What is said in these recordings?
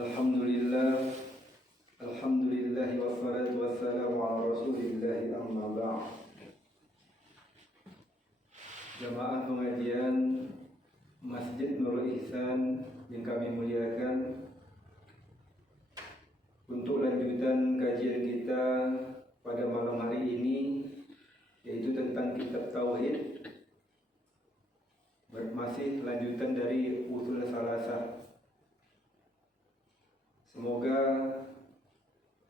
Alhamdulillah, Alhamdulillah wassalatu wassalamu ala rasulillah amma ba'd. Jamaah pengajian Masjid Nurul Ihsan yang kami muliakan, untuk lanjutan kajian kita pada malam hari ini, yaitu tentang kitab Tauhid, masih lanjutan dari Ushul Salasah. Semoga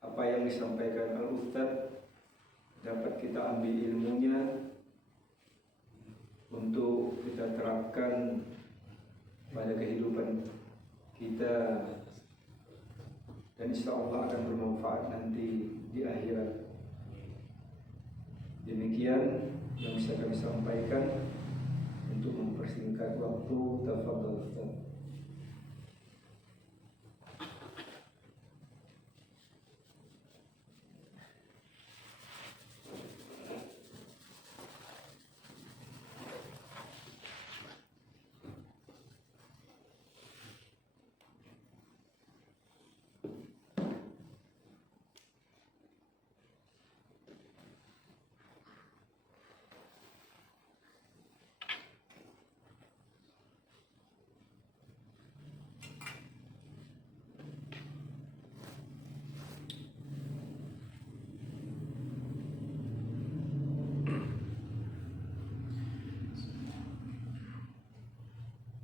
apa yang disampaikan Al-Ustadz dapat kita ambil ilmunya untuk kita terapkan pada kehidupan kita, dan insya Allah akan bermanfaat nanti di akhirat. Demikian yang bisa kami sampaikan. Untuk mempersingkat waktu, tafadhol Ustaz.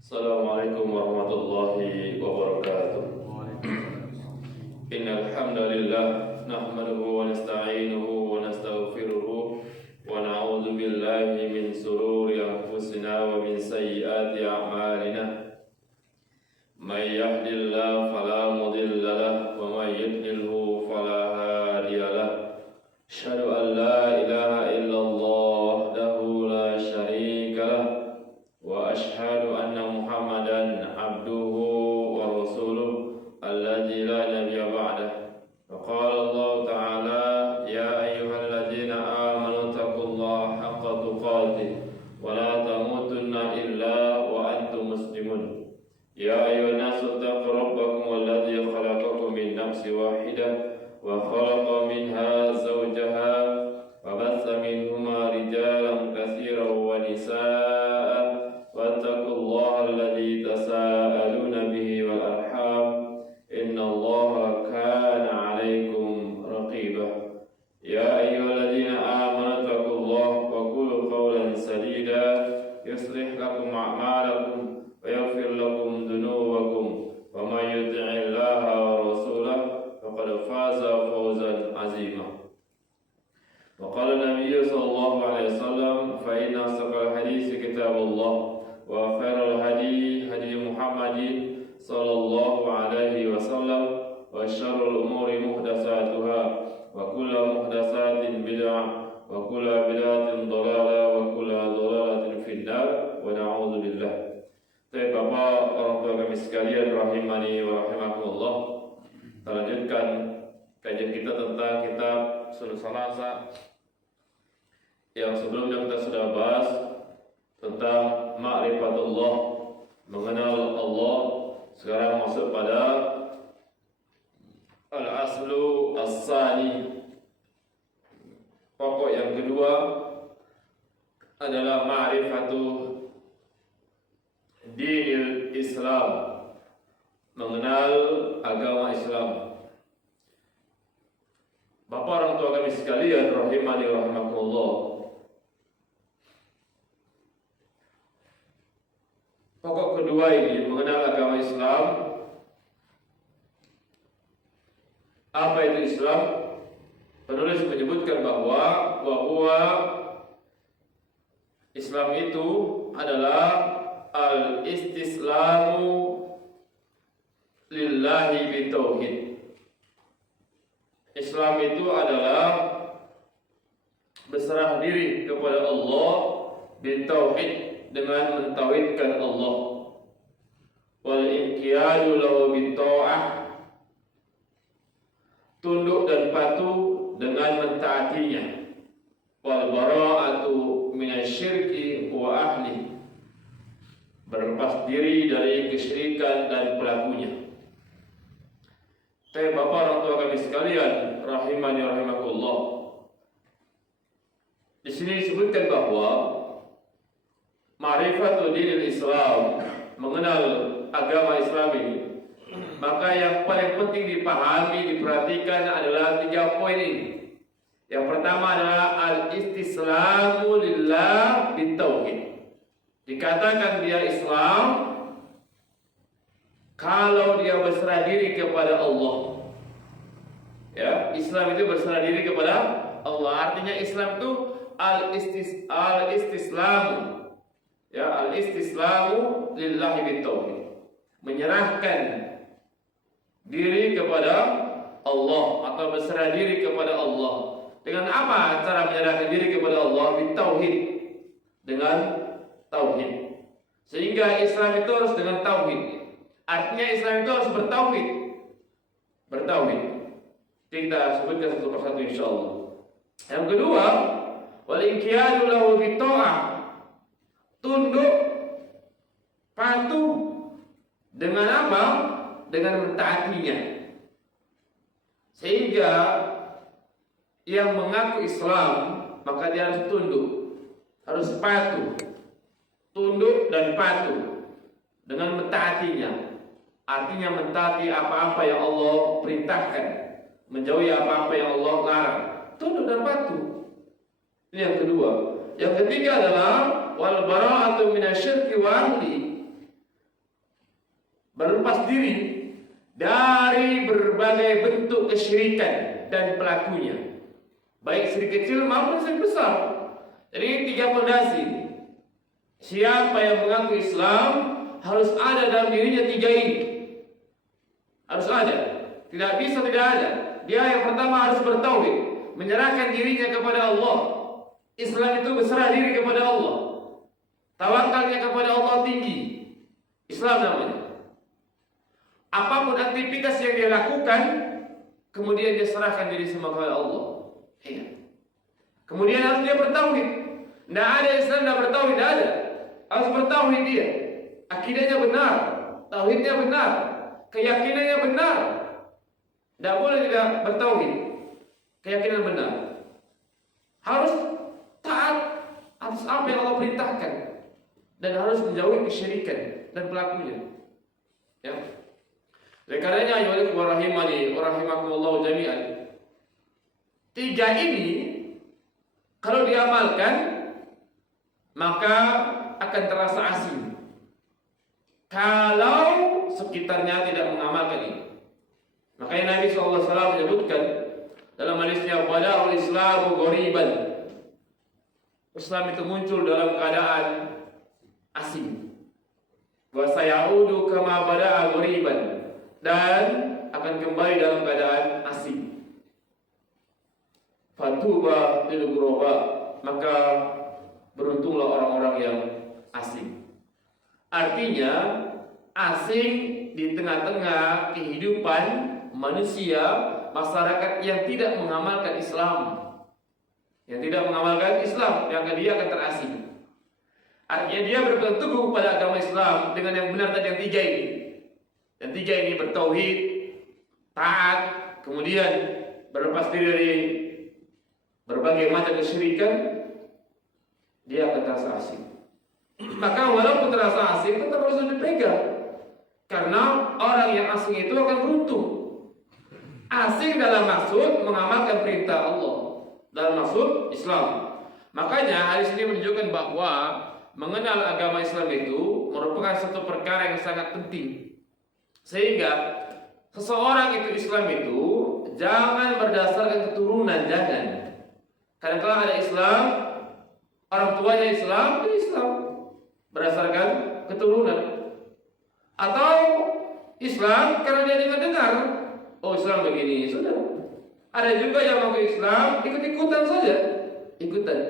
Assalamualaikum warahmatullahi wabarakatuh. Innal hamdalillah nahmaduhu wa nasta'inuhu wa nastaghfiruhu wa na'udzu billahi min shururi anfusina wa min sayyiati a'malina. May yahdihillahu fala mudilla lahu wa may yudlilhu fala hadiya lahu. Asyhadu an la ilaha illallah wahdahu la syarika lahu wa ashhadu anna Muhammadan abduhu wa rasuluh alladzi la nabiyya ba'dah. Wa qala Allah ta'ala ya ayyuhalladzina amanu taqullaha haqqa tuqatih wa la tamutunna illa wa antum muslimun. Ya ayyuhan nasu taqu rabbakum alladzi khalaqakum min nafsin wahidah wa khalaqa minha zawjaha wa batha minhuma rijalan katsiran wa nisaa. Wattaqullaha alladzi tasaaluna bihi wal arham innallaha kana 'alaikum raqiba. Ya ayyuhalladzina amanu taqullaha wa qulu qawlan sadida yuslih lakum a'malakum wa yaghfir lakum dhunubakum wa may yuti'illaha wa rasulahu faqad faza fawzan 'azima. Wa qala an-nabiyyu sallallahu alaihi wasallam fa inna asdaqal hadits kitabullah wa khairal hadi hadi Muhammadin sallallahu alaihi wasallam wa syarrul umuri muhdatsatuha wa kullu muhdatsatin bid'ah wa kullu bid'atin dhalalah wa kullu dhalalatin finnar wa na'udzu billah. Bapak, orang tua kami sekalian rahimani wa rahimakumullah, kita lanjutkan kajian kita tentang kitab Ushul Salasah yang sebelumnya kita sudah bahas tentang ma'rifatullah, mengenal Allah. Sekarang masuk pada al-aslu as-sani. Pokok yang kedua adalah ma'rifatu dinil Islam, mengenal agama Islam. Bapak, orang tua kami sekalian rahimani wa rahimakumullah, pokok kedua ini mengenal agama Islam. Apa itu Islam? Penulis menyebutkan bahwa Islam itu adalah al-istislamu lillahi bitauhid. Islam itu adalah berserah diri kepada Allah bitauhid, dengan mentauhidkan Allah, wal inqiyadu lahu bitta'ah, tunduk dan patuh dengan mentaatinya, wal bara'atu minasyirki wa ahli, berlepas diri dari kesyirikan dan pelakunya. Bapak orang tua kami sekalian, rahimani rahimakumullah. Di sini disebutkan bahwa ma'rifatul dinil Islam, mengenal agama Islam ini, maka yang paling penting dipahami, diperhatikan adalah 3 poin ini. Yang pertama adalah al-istislamu lillah bitauhid. Dikatakan dia Islam kalau dia berserah diri kepada Allah. Ya, Islam itu berserah diri kepada Allah. Artinya Islam itu al-istislamu. Ya, al-istislamu lillahi bitauhid. Menyerahkan diri kepada Allah atau berserah diri kepada Allah. Dengan apa cara menyerahkan diri kepada Allah? Bitauhid. Dengan tauhid. Sehingga Islam itu harus dengan tauhid. Artinya Islam itu harus bertauhid. Bertauhid. Kita sebutkan satu persatu insyaallah. Yang kedua, wal inqiyadu lahu bita'ah. Tunduk, patuh dengan apa? Dengan mentaatinya. Sehingga yang mengaku Islam, maka dia harus tunduk, harus patuh. Tunduk dan patuh dengan mentaatinya. Artinya mentaati apa-apa yang Allah perintahkan, menjauhi apa-apa yang Allah larang. Tunduk dan patuh. Ini yang kedua. Yang ketiga adalah wal bara'atu minasyirki wa ahli. Berlepas diri dari berbagai bentuk kesyirikan dan pelakunya, baik syirik kecil maupun syirik besar. Jadi 3 fondasi. Siapa yang mengaku Islam harus ada dalam dirinya 3 ini. Harus ada. Tidak bisa tidak ada. Dia yang pertama harus bertauhid, menyerahkan dirinya kepada Allah. Islam itu berserah diri kepada Allah. Tawakalnya kepada Allah tinggi. Islam namanya. Apapun aktivitas yang dia lakukan, kemudian dia serahkan diri semua kepada Allah. Ya. Kemudian harus dia bertauhid. Tidak ada Islam tidak bertauhid, tidak ada. Harus bertauhid dia. Akidahnya benar, tauhidnya benar, keyakinannya benar. Tidak boleh tidak bertauhid. Keyakinan benar. Harus taat atas apa yang Allah perintahkan dan harus menjauhi kesyirikan dan pelakunya. Ya. Oleh karenanya ya Allah rahimani wa rahimakumullah jami'an. 3 ini kalau diamalkan maka akan terasa asing. Kalau sekitarnya tidak mengamalkan ini. Makanya Nabi SAW menyebutkan dalam hadisnya bada'ul islamu ghoriban. Islam itu muncul dalam keadaan asing. Wa sayaudu kama bada'a ghoriban, dan akan kembali dalam keadaan asing. Fatuba lil ghuraba, maka beruntunglah orang-orang yang asing. Artinya asing di tengah-tengah kehidupan manusia, masyarakat yang tidak mengamalkan Islam. Yang tidak mengamalkan Islam, yang dia akan terasing. Artinya dia berpegang teguh pada agama Islam dengan yang benar tadi yang 3 ini. Yang 3 ini bertauhid, taat, kemudian berlepas diri dari berbagai macam kesyirikan, dia akan terasa asing. Maka walaupun terasa asing, tetap harus dipegang. Karena orang yang asing itu akan beruntung. Asing dalam maksud mengamalkan perintah Allah, dalam maksud Islam. Makanya hadis ini menunjukkan bahwa mengenal agama Islam itu merupakan satu perkara yang sangat penting. Sehingga seseorang itu Islam itu jangan berdasarkan keturunan, jangan. Kadang-kadang ada Islam, orang tuanya Islam, dia Islam berdasarkan keturunan. Atau Islam karena dia dengar-dengar, oh Islam begini, sudah. Ada juga yang mengaku Islam ikut-ikutan saja, ikutan.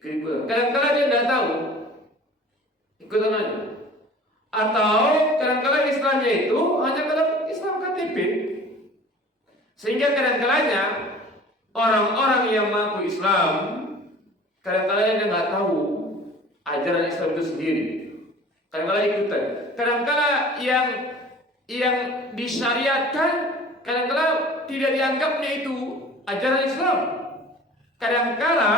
Kadang-kadang dia tidak tahu, ikutan aja. Atau kadang-kadang Islamnya itu hanya kadang Islam KTP. Sehingga kadang-kadangnya orang-orang yang mengaku Islam kadang-kadang dia nggak tahu ajaran Islam itu sendiri. Kadang-kadang ikutan. Kadang-kadang yang yang disyariatkan kadang-kala tidak dianggapnya itu ajaran Islam. Kadang-kala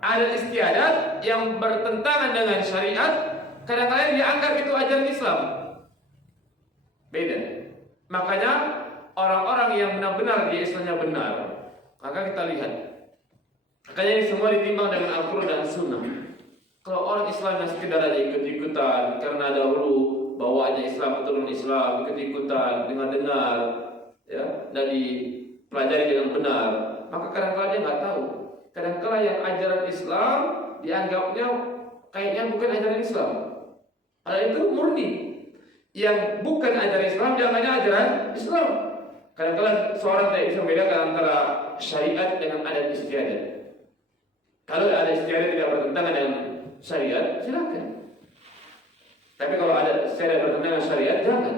ada istiadat yang bertentangan dengan syariat, kadang-kala dianggap itu ajaran Islam. Beda. Makanya orang-orang yang benar-benar dia Islamnya benar, maka kita lihat. Makanya ini semua ditimbang dengan Al-Quran dan Sunnah. Kalau orang Islam yang sekedar aja ikut-ikutan karena dahulu bawaannya Islam, keturunan Islam, ikut-ikutan, dengar-dengar, ya, dan dipelajari dengan benar, maka kadang-kala dia nggak tahu. Kadang-kala yang ajaran Islam dianggapnya kayaknya bukan ajaran Islam. Hal itu murni. Yang bukan ajaran Islam dianggapnya ajaran Islam. Kadang-kala seorang tidak bisa membedakan antara syariat dengan adat istiadat. Kalau ada istiadat tidak bertentangan dengan syariat, silakan. Tapi kalau ada istiadat bertentangan dengan syariat, jangan.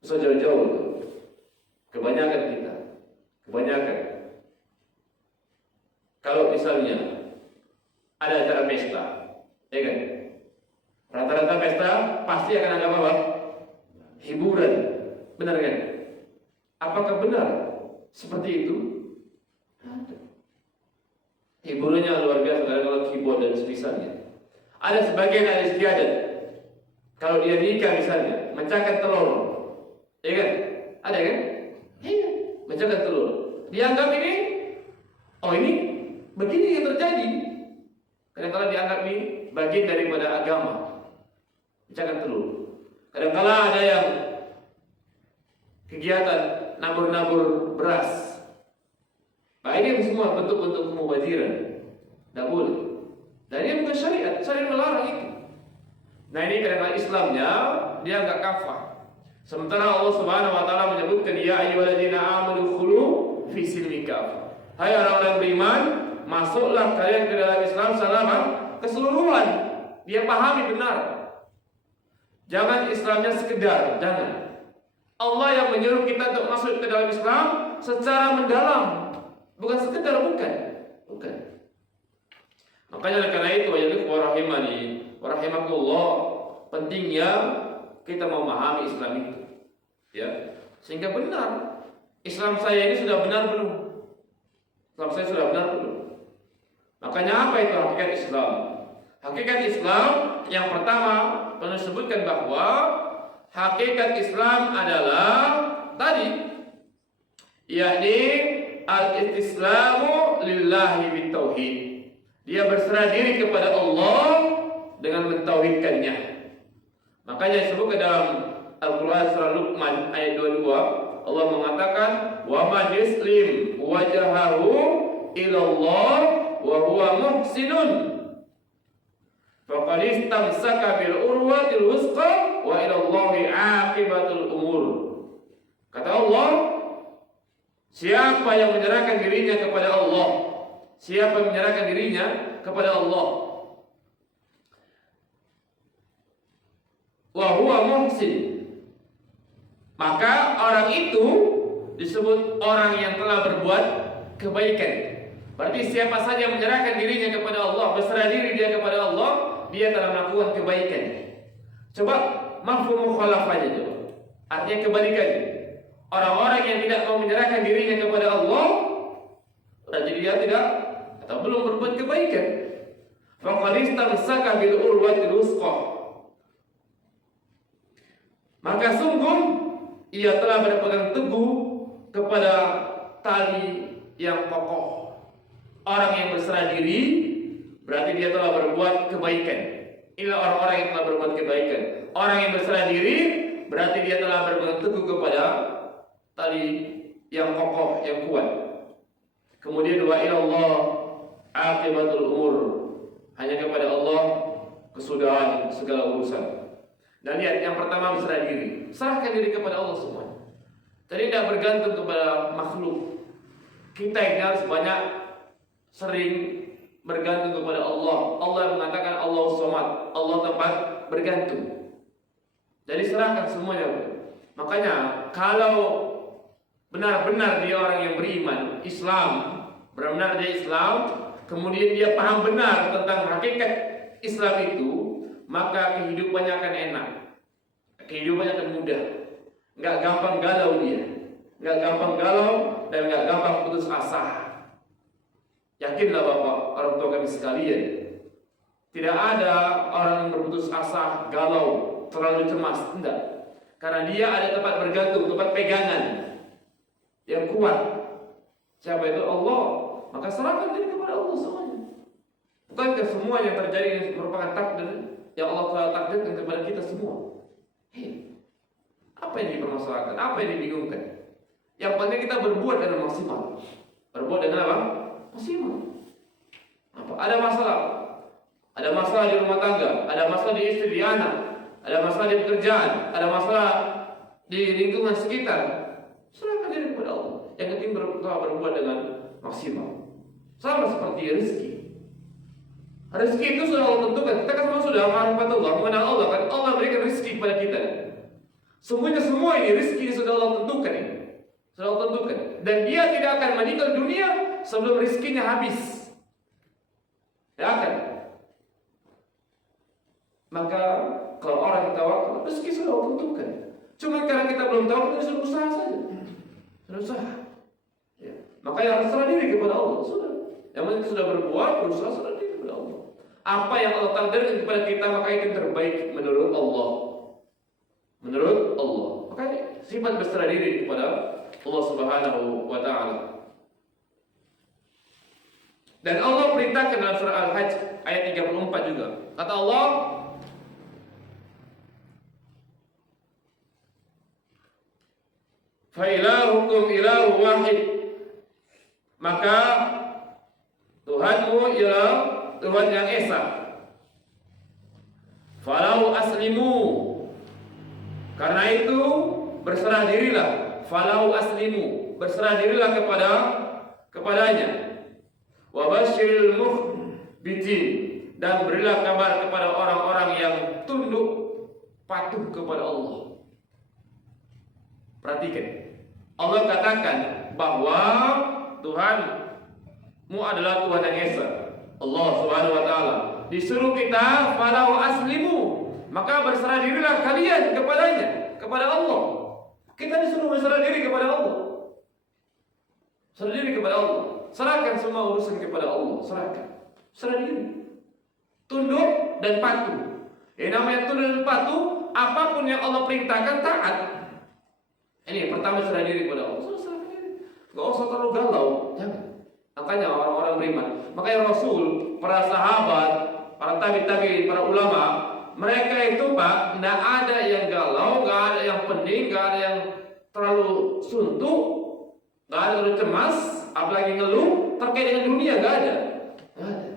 Sejauh-jauh. Kebanyakan kita, kebanyakan. Kalau misalnya ada acara pesta, ya kan? Rata-rata pesta pasti akan ada apa? Hiburan, benar kan? Apakah benar seperti itu? Hiburannya luar biasa kalau keyboard dan semisalnya. Ada sebagian ada istiadat. Kalau dia nikah misalnya, mecahkan telur, ya kan? Ada kan? Iya, mecahkan telur. Dianggap ini, oh ini begini yang terjadi. Kadang-kala dianggap ini bagian daripada agama. Mecahkan telur. Kadang-kala ada yang kegiatan nabur-nabur beras. Nah ini semua bentuk-bentuk kemubaziran. Tidak boleh. Dan ini bukan syariat. Syariat melarang itu. Nah ini kadang-kala Islamnya dia enggak kafah. Sementara Allah Subhanahu wa taala menyebutkan ya ayyuhalladzina amanu khulu fi silmi kafah. Hai orang-orang beriman, masuklah kalian ke dalam Islam secara keseluruhan. Dia pahami benar. Jangan Islamnya sekedar, jangan. Allah yang menyuruh kita untuk masuk ke dalam Islam secara mendalam. Bukan sekedar, bukan. Makanya karena itu ya rahimani wa rahimakumullah, pentingnya kita memahami Islam itu. Ya, sehingga benar. Islam saya ini sudah benar belum? Islam saya sudah benar belum? Makanya apa itu hakikat Islam? Hakikat Islam yang pertama penulis sebutkan bahwa hakikat Islam adalah tadi, yakni al-istislamu lillahi bitauhid. Dia berserah diri kepada Allah dengan mentauhidkannya. Makanya disebut dalam Al-Quran surah Luqman ayat 22, Allah mengatakan wa man yuslim wajhahu ila Allah wa huwa muhsinun faqad istamsaka bil urwatil wusqa wa ila Allahi aqibatul umur. Kata Allah, siapa yang menyerahkan dirinya kepada Allah, siapa yang menyerahkan dirinya kepada Allah, wa huwa muhsin, maka orang itu disebut orang yang telah berbuat kebaikan. Berarti siapa saja yang menyerahkan dirinya kepada Allah, berserah diri dia kepada Allah, dia telah melakukan kebaikan. Coba mafhum mukhalafahnya coba. Artinya kebalikannya. Orang-orang yang tidak mau menyerahkan dirinya kepada Allah, berarti dia tidak atau belum berbuat kebaikan. Faqad istamsaka bil urwatil wusqa. Maka sungguh ia telah berpegang teguh kepada tali yang kokoh. Orang yang berserah diri berarti dia telah berbuat kebaikan. Inilah orang-orang yang telah berbuat kebaikan. Orang yang berserah diri berarti dia telah berpegang teguh kepada tali yang kokoh, yang kuat. Kemudian wa ilallah aqibatul umur. Hanya kepada Allah kesudahan segala urusan. Dan lihat yang pertama berserah diri. Serahkan diri kepada Allah semua. Jadi tidak bergantung kepada makhluk. Kita ini harus banyak sering bergantung kepada Allah. Allah yang mengatakan Allah somad, Allah tempat bergantung. Jadi serahkan semuanya. Makanya kalau benar-benar dia orang yang beriman, Islam, benar-benar dia Islam, kemudian dia paham benar tentang hakikat Islam itu, maka kehidupannya akan enak, kehidupannya akan mudah. nggak gampang galau dia, nggak gampang galau dan nggak gampang putus asa. Yakinlah Bapak, orang tua kami sekalian, tidak ada orang yang berputus asa, galau, terlalu cemas, enggak. Karena dia ada tempat bergantung, tempat pegangan yang kuat. Siapa itu? Allah. Maka serahkan diri kepada Allah semuanya. Bukankah semua yang terjadi merupakan takdir yang Allah telah takdirkan kepada kita semua? Apa yang dipermasalahkan? Apa yang dibingungkan? Yang penting kita berbuat dengan maksimal. Berbuat dengan apa? Maksimal. Apa? Ada masalah. Ada masalah di rumah tangga, ada masalah di istri, di anak, ada masalah di pekerjaan, ada masalah di lingkungan sekitar. Serahkan diri kepada Allah. Yang penting berbuat dengan maksimal. Sama seperti rezeki. Rezeki itu sudah Allah tentukan. Kita kan semua sudah ma'rifatullah, mengenal Allah kan. Allah berikan rezeki kepada kita. Semuanya semua ini rezeki ini sudah Allah tentukan ini. Sudah Allah tentukan. Dan dia tidak akan meninggal dunia sebelum rezekinya habis. Tidak akan. Maka kalau orang yang tawakal, rezeki sudah Allah tentukan. Cuma karena kita belum tahu, kita sudah usaha saja. Sudah usaha. Ya. Maka yang harus serah diri kepada Allah. Sudah. Yang penting sudah berbuat, berusaha serah diri kepada Allah. Apa yang Allah takdirkan kepada kita, maka itu terbaik menurut Allah. Menurut Allah. Maka sifat berserah diri kepada Allah Subhanahu wa Ta'ala. Dan Allah perintahkan dalam surah Al-Hajj ayat 34 juga. Kata Allah, fa ilahukum ilahu wahid. Maka Tuhanmu ialah Tuhan yang esa. Falahu aslimu. Karena itu berserah dirilah. Falahu aslimu. Berserah dirilah kepadanya. Wa basyiril mukhbitin. Dan berilah kabar kepada orang-orang yang tunduk patuh kepada Allah. Perhatikan. Allah katakan bahwa Tuhanmu adalah Tuhan yang esa. Allah Subhanahu wa Ta'ala. Disuruh kita falau aslimu, maka berserah dirilah kalian kepadanya, kepada Allah. Kita disuruh berserah diri kepada Allah. Serah diri kepada Allah. Serahkan semua urusan kepada Allah. Serahkan. Serah diri. Tunduk dan patuh. Yang namanya tunduk dan patuh, apapun yang Allah perintahkan taat. Ini pertama serah diri kepada Allah. Serah diri. Gak usah terlalu galau. Jangan. Makanya orang-orang beriman. Makanya Rasul, para sahabat, para tabi-tabi, para ulama, mereka itu Pak, tidak ada yang galau, gak ada yang pening, gak ada yang terlalu suntuk, gak ada yang cemas, apalagi ngeluh terkait dengan dunia, gak ada. Gak ada.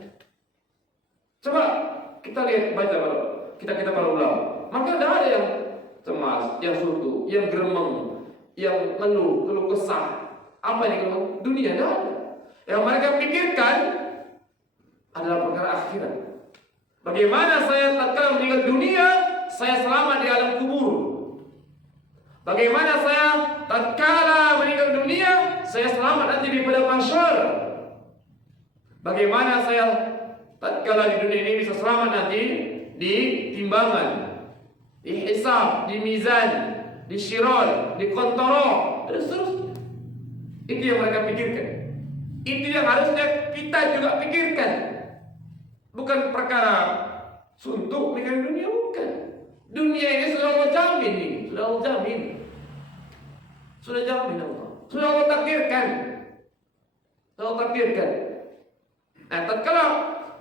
Coba kita lihat, baca kita para ulama. Maka tidak ada yang cemas, yang suntuk, yang gremeng, yang ngeluh, keluh kesah. Apa yang keluh? Dunia tidak ada. Yang mereka pikirkan adalah perkara akhirat. Bagaimana saya tatkala meninggal dunia, saya selamat di alam kubur. Bagaimana saya tatkala meninggal dunia, saya selamat nanti di padang mahsyar. Bagaimana saya tatkala di dunia ini bisa selamat nanti di timbangan, di hisab, di mizan, di syirol, di kontoro, dan seterusnya. Itu yang mereka pikirkan. Itu yang harusnya kita juga pikirkan. Bukan perkara suntuk dengan dunia, bukan. Dunia ini sudah Allah jamin nih, sudah Allah jamin. Sudah jamin Allah. Sudah Allah takdirkan. Sudah Allah takdirkan. Nah, tatkala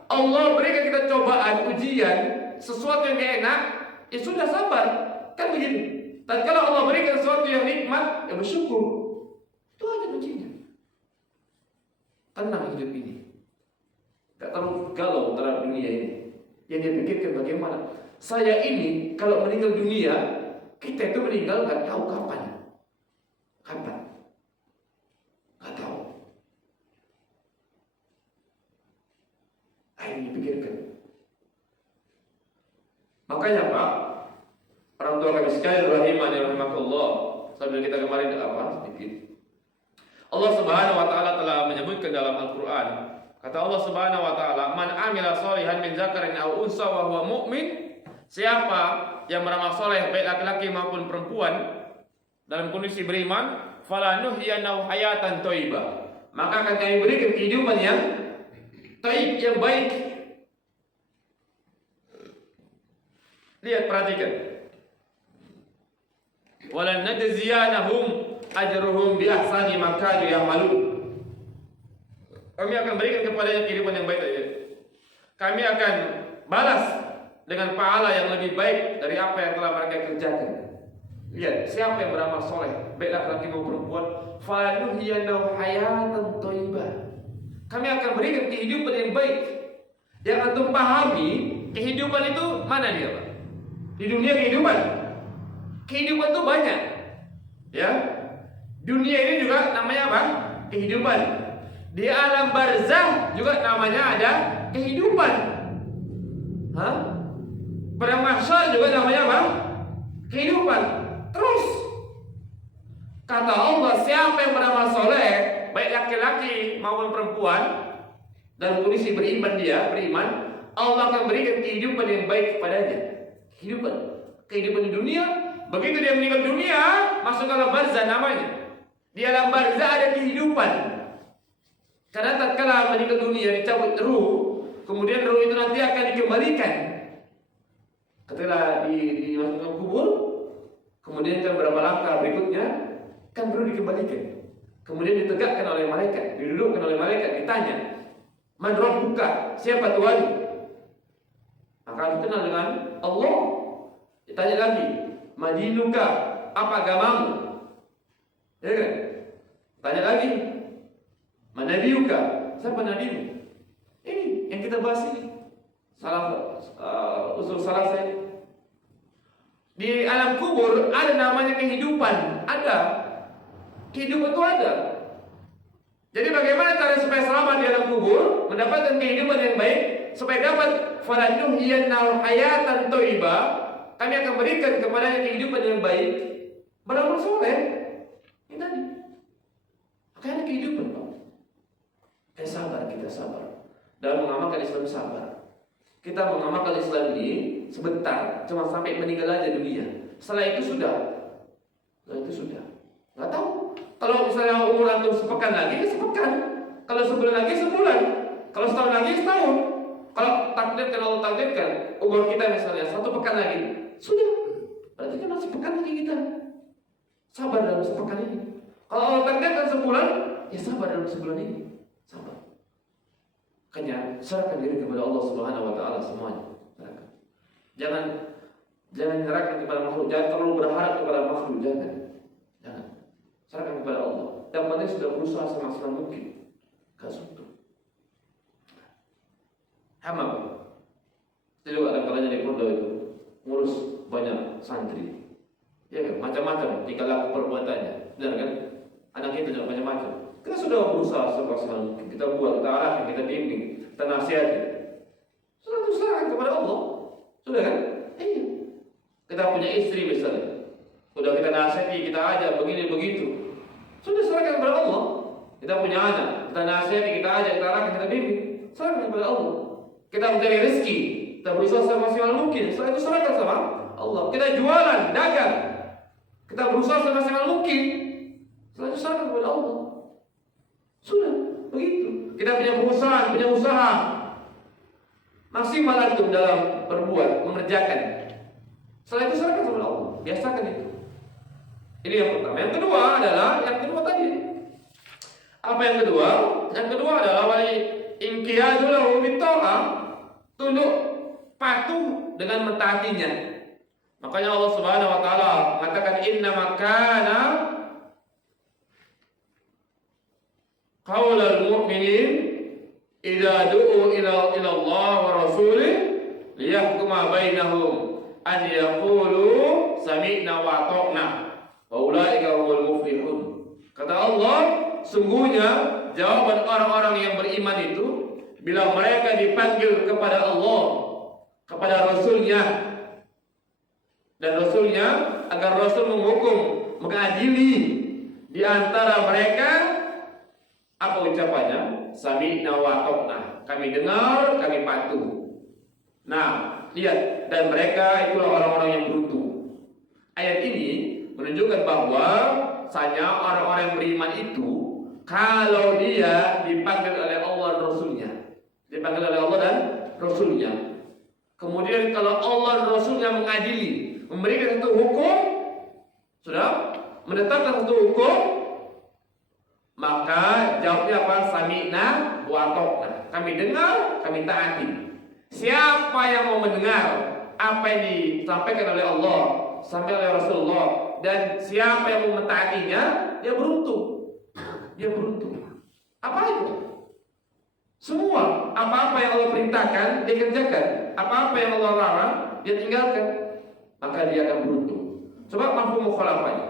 Allah berikan kita cobaan, ujian, sesuatu yang gak enak, ya sudah sabar. Kan begitu. Tatkala Allah berikan sesuatu yang nikmat, ya bersyukur. Itu aja kuncinya. Tenang hidup ini. Gak terlalu galau terhadap dunia ini. Yang dia pikirkan bagaimana saya ini kalau meninggal dunia, kita itu meninggal gak tahu kapan. Kapan? Gak tahu. Ini dipikirkan. Makanya Pak, orang tua kami sekalian rahimani rahimakumullah, sambil kita kemarin sedikit. Allah Subhanahu wa Ta'ala telah menyebutkan dalam Al-Quran. Kata Allah Subhanahu wa Ta'ala, man amila sholihan min zakarin aw unsa wa huwa mu'min. Siapa yang beramal soleh baik laki-laki maupun perempuan, dalam kondisi beriman, falanuhyiyanahu hayatan thayyibah. Maka akan kami berikan kehidupan yang thayyib, yang baik. Lihat, perhatikan. Walan najziyanahum ajruhum bi ahsani ma kanu ya'malun. Kami akan berikan kepadanya kehidupan yang baik. Kami akan balas dengan pahala yang lebih baik dari apa yang telah mereka kerjakan. Lihat, siapa yang beramal soleh, baik laki-laki maupun perempuan, fanuhyiyanahu hayatan thayyibah. Kami akan berikan kehidupan yang baik. Yang antum pahami, kehidupan itu mana dia, Pak? Di dunia kehidupan. Kehidupan itu banyak. Ya. Dunia ini juga namanya apa? Kehidupan. Di alam barzah juga namanya ada kehidupan. Hah? Pada mahsyar juga namanya apa? Kehidupan. Terus kata Allah, siapa yang beramal soleh, baik laki-laki maupun perempuan, dalam kondisi beriman, Allah akan berikan kehidupan yang baik kepadanya. Kehidupan di dunia. Begitu dia meninggal dunia, masuk ke alam barzah namanya. Di alam barzah ada kehidupan. Karena tatkala meninggal dunia dicabut ruh, kemudian ruh itu nanti akan dikembalikan. Ketika dimasukkan ke kubur, kemudian kan berapa langkah berikutnya kan perlu dikembalikan. Kemudian ditegakkan oleh malaikat, didudukkan oleh malaikat, ditanya, "Man rabbuka?" Siapa Tuhan? Maka dikenal dengan Allah. Ditanya lagi, "Madinuka?" Apa agamamu? Ya kan? Tanya lagi, "Manabiuka?" Siapa nabimu? Ini yang kita bahas ini. Usul salah saya. Di alam kubur ada namanya kehidupan, ada. Kehidupan itu ada. Jadi bagaimana cara supaya selamat di alam kubur, mendapatkan kehidupan yang baik, supaya dapat falanuhyiyanahu hayatan thayyibah, kami akan berikan kepadanya kehidupan yang baik, beramal soleh. Ini tadi. Makanya kehidupan, Pak. Kita sabar. Dalam mengamalkan Islam sabar. Kita mengamalkan Islam ini sebentar, cuma sampai meninggal aja dunia. Setelah itu sudah. Nggak tahu. Kalau misalnya umur antum sepekan lagi, sepekan. Kalau sebulan lagi, sebulan. Kalau setahun lagi, setahun. Kalau Allah takdirkan umur kita misalnya 1 pekan lagi, sudah. Berarti kan masih pekan lagi kita. Sabar dalam sepekan ini. Kalau Allah takdirkan sebulan, ya sabar dalam sebulan ini. Sabar. Makanya serahkan diri kepada Allah Subhanahu wa taala semuanya. Jangan menyerahkan kepada makhluk, jangan terlalu berharap kepada makhluk, jangan. Serahkan kepada Allah. Dan penting sudah berusaha semaksimal mungkin. Gak suntuk. Hamam. Itu juga ada kalanya di pondok itu ngurus banyak santri. Ya kan, macam-macam tingkah laku perbuatannya. Benar kan? Anak kita juga macam-macam. Kita sudah berusaha semaksimal mungkin. Kita buat, kita arahkan, kita bimbing, kita nasihati. Sudah itu serahkan kepada Allah. Sudah kan? Iya. Kita punya istri misalnya. Sudah kita nasihati, kita ajak begini begitu. Sudah serahkan kepada Allah. Kita punya anak, kita nasihati, kita ajak, kita arahkan, kita bimbing. Serahkan kepada Allah. Kita mencari rezeki, kita berusaha semaksimal mungkin. Setelah itu serahkan sama Allah. Kita jualan, dagang, kita berusaha semaksimal mungkin. Setelah itu serahkan kepada Allah. Sudah, begitu. Kita punya perusahaan, punya usaha, maksimal antum dalam berbuat, mengerjakan. Setelah itu serahkan kepada Allah. Biasakan itu. Ini yang pertama. Yang kedua adalah tadi. Apa yang kedua? Yang kedua adalah wali inqiyadu lahu bitta'ah, tunduk patuh dengan mentaatinya. Makanya Allah Subhanahu wa taala mengatakan innama kana qaulal mu'minin idza du'u ila Allah wa rasulih liyahkuma bainahum an yaqulu sami'na wa ata'na wa ulaika humul muflihun. Kata Allah, sungguhnya jawaban orang-orang yang beriman itu bila mereka dipanggil kepada Allah, kepada Rasulnya, dan Rasulnya agar Rasul menghukum, mengadili di antara mereka, apa ucapannya? Sami'na wa ata'na. Kami dengar, kami patuh. Nah, lihat, dan mereka itulah orang-orang yang beruntung. Ayat ini menunjukkan bahwa saja orang-orang yang beriman itu kalau dia dipanggil oleh Allah dan Rasulnya, dipanggil oleh Allah dan Rasulnya, kemudian kalau Allah dan Rasulnya mengadili, memberikan satu hukum, sudah menetapkan satu hukum, maka jawabnya apa? Sami'na wa ata'na. Kami dengar, kami taati. Siapa yang mau mendengar apa yang disampaikan oleh Allah, sampaikan oleh Rasulullah, dan siapa yang mau mentaatinya, dia beruntung. Dia beruntung. Apa itu? Semua apa-apa yang Allah perintahkan dia kerjakan, apa-apa yang Allah larang dia tinggalkan, maka dia akan beruntung. Coba mafhum mukhalafahnya.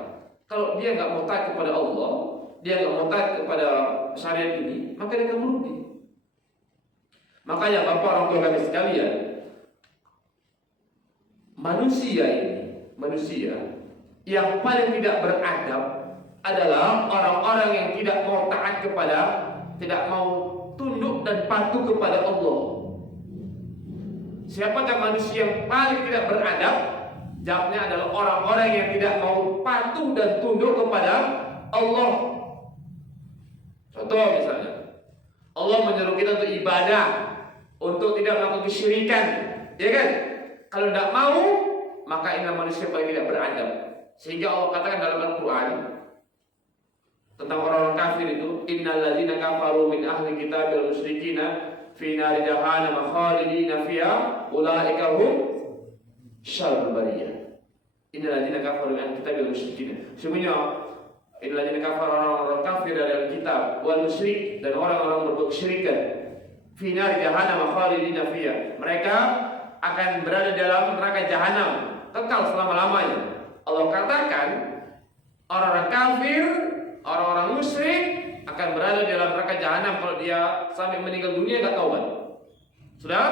Kalau dia nggak mau taat kepada Allah, dia nggak mau taat kepada syariat ini, maka dia akan merugi. Makanya Bapak orang tua kami sekalian, manusia yang paling tidak beradab adalah orang-orang yang tidak mau taat kepada, tidak mau tunduk dan patuh kepada Allah. Siapakah manusia yang paling tidak beradab? Jawabnya adalah orang-orang yang tidak mau patuh dan tunduk kepada Allah. Contoh misalnya, Allah menyuruh kita untuk ibadah, untuk tidak melakukan kesyirikan, ya kan? Kalau tidak mau, maka inilah manusia paling tidak beradab. Sehingga Allah katakan dalam Al-Quran tentang orang-orang kafir itu, innal ladzina kafaru min ahli kitabil musyrikina fi nari jahannam khalidina fiha ulaika hum syarrul bariyah. Innal ladzina kafaru min ahli kitabil musyrikina. Sebenarnya innal ladzina kafaru, orang-orang kafir dari Alkitab wal musyrik, dan orang-orang berbuat kesyirikan, fi nari jahannam khalidina fiha. Mereka akan berada dalam neraka jahanam kekal selama-lamanya. Allah katakan orang-orang kafir, orang-orang musyrik akan berada dalam neraka jahanam kalau dia sampai meninggal dunia enggak taubat. Sudah?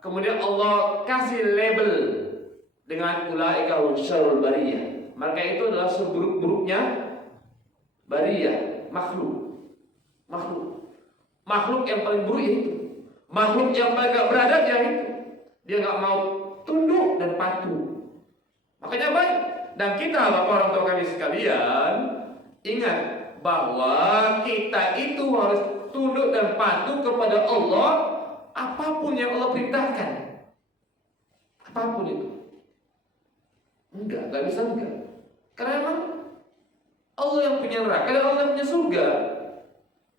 Kemudian Allah kasih label dengan ulaika syarrul bariyah. Mereka itu adalah seburuk-buruknya bariyah, makhluk. Makhluk yang paling buruk itu. Makhluk yang paling enggak beradab ya itu. Dia enggak mau tunduk dan patuh. Makanya baik. Dan kita Bapak orang tua kami sekalian, ingat bahwa kita itu harus tunduk dan patuh kepada Allah apapun yang Allah perintahkan. Apapun itu. Enggak bisa enggak. Karena memang Allah yang punya neraka dan Allah yang punya surga.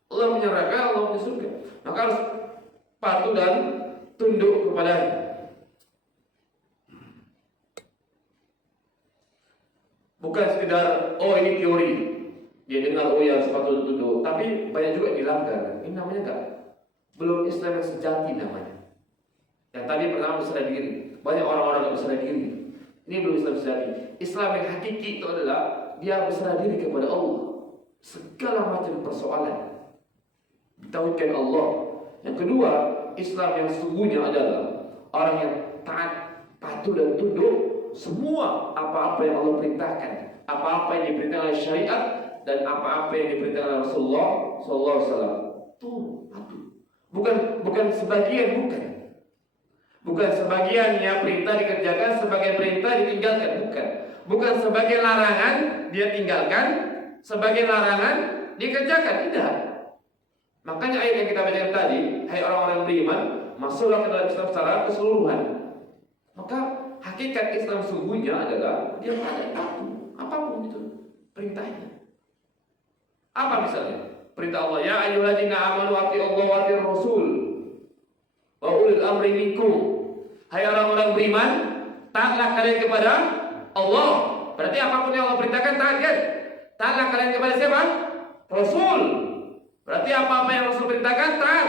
Allah punya neraka, Allah punya surga. Maka harus patuh dan tunduk kepadanya. Bukan sekedar ini teori, dia dengar ya sepatutnya tunduk, tapi banyak juga dilanggar. Ini namanya enggak, belum Islam yang sejati namanya. Yang tadi pertama berserah diri, banyak orang-orang yang berserah diri. Ini belum Islam sejati. Islam yang hakiki itu adalah dia berserah diri kepada Allah. Segala macam persoalan ditauhidkan Allah. Yang kedua, Islam yang sesungguhnya adalah orang yang taat, patuh dan tunduk semua apa-apa yang Allah perintahkan, apa-apa yang diperintahkan oleh syariat dan apa-apa yang diperintahkan oleh Rasulullah sallallahu alaihi wasallam. Tuh, patuh. Bukan sebagian, bukan sebagiannya perintah dikerjakan, sebagian perintah ditinggalkan, bukan. Bukan sebagian larangan dia tinggalkan, sebagian larangan dikerjakan, tidak. Makanya ayat yang kita bacakan tadi, hai orang-orang yang beriman, masuklah ke dalam Islam secara keseluruhan. Maka hakikat Islam sungguhnya adalah dia ada patuh apapun itu perintahnya. Apa misalnya? Perintah Allah, ya ayyuhalladzina amanu atiiullaha wa atiiur rasul wa ulil amri minkum. Hai orang-orang beriman, taatlah kalian kepada Allah. Berarti apapun yang Allah perintahkan taat kan? Taatlah kalian kepada siapa? Rasul. Berarti apa-apa yang Rasul perintahkan taat.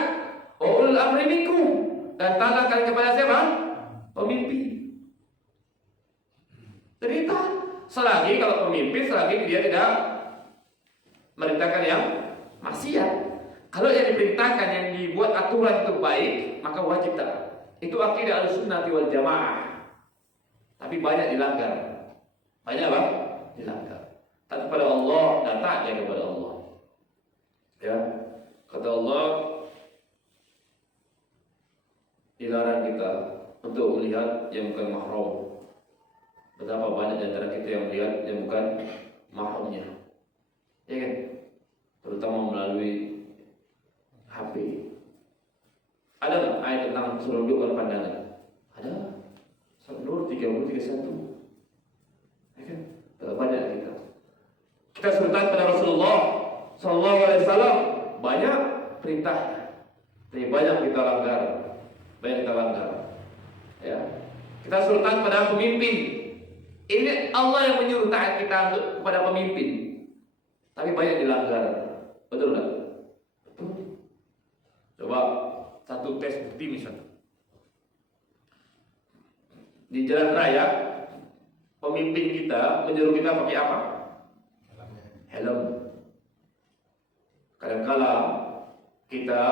Wa ulil amri minkum. Dan taatlah kalian kepada siapa? Pemimpin. Jadi taat. Selagi kalau pemimpin, selagi dia tidak merintahkan yang maksiat. Kalau yang diperintahkan, yang dibuat aturan itu baik, maka wajib taat. Itu akidah Ahlussunnah wal Jamaah. Tapi banyak dilanggar. Banyak apa? Dilanggar. Taat kepada Allah dan taat kepada Allah. Ya, kata Allah, dilarang kita untuk melihat yang bukan mahram. Betapa banyak di antara kita yang melihat yang bukan mahramnya, ya kan? Terutama melalui HP. Ada nggak ayat tentang selundupan pandangan? Ada. Nur 30-31. Ya kan? Betapa banyak kita. Kita serutan pada Rasulullah Sallallahu Alaihi Wasallam, banyak perintahnya, tapi banyak kita langgar, Ya, kita serutan pada pemimpin. Ini Allah yang menyuruh taat kita kepada pemimpin, tapi banyak dilanggar, betul nggak? Betul. Coba satu tes bukti misalnya. Di jalan raya, pemimpin kita menyuruh kita pakai apa? Helm. Kadang-kala kita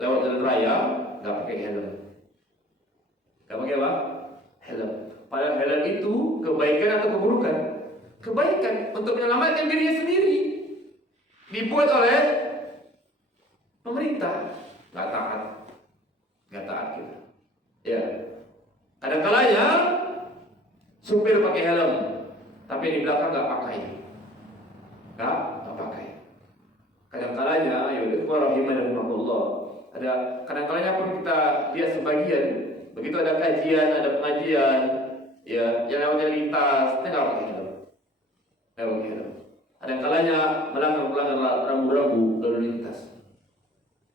lewat jalan raya nggak pakai helm. Nggak pakai apa? Helm. Padahal helm itu kebaikan atau keburukan? Kebaikan untuk menyelamatkan dirinya sendiri. Dibuat oleh pemerintah. Nggak taat kita. Ya. Kadang-kalanya supir pakai helm, tapi di belakang nggak pakai. Kadang-kalanya, ya rahimahullah, ada kadang-kalanya pun kita lihat sebagian, begitu ada kajian, ada pengajian, ya, yang lewat lintas, kita nggak pakai helm. Kadang-kalanya melanggar rambu-rambu lalu lintas.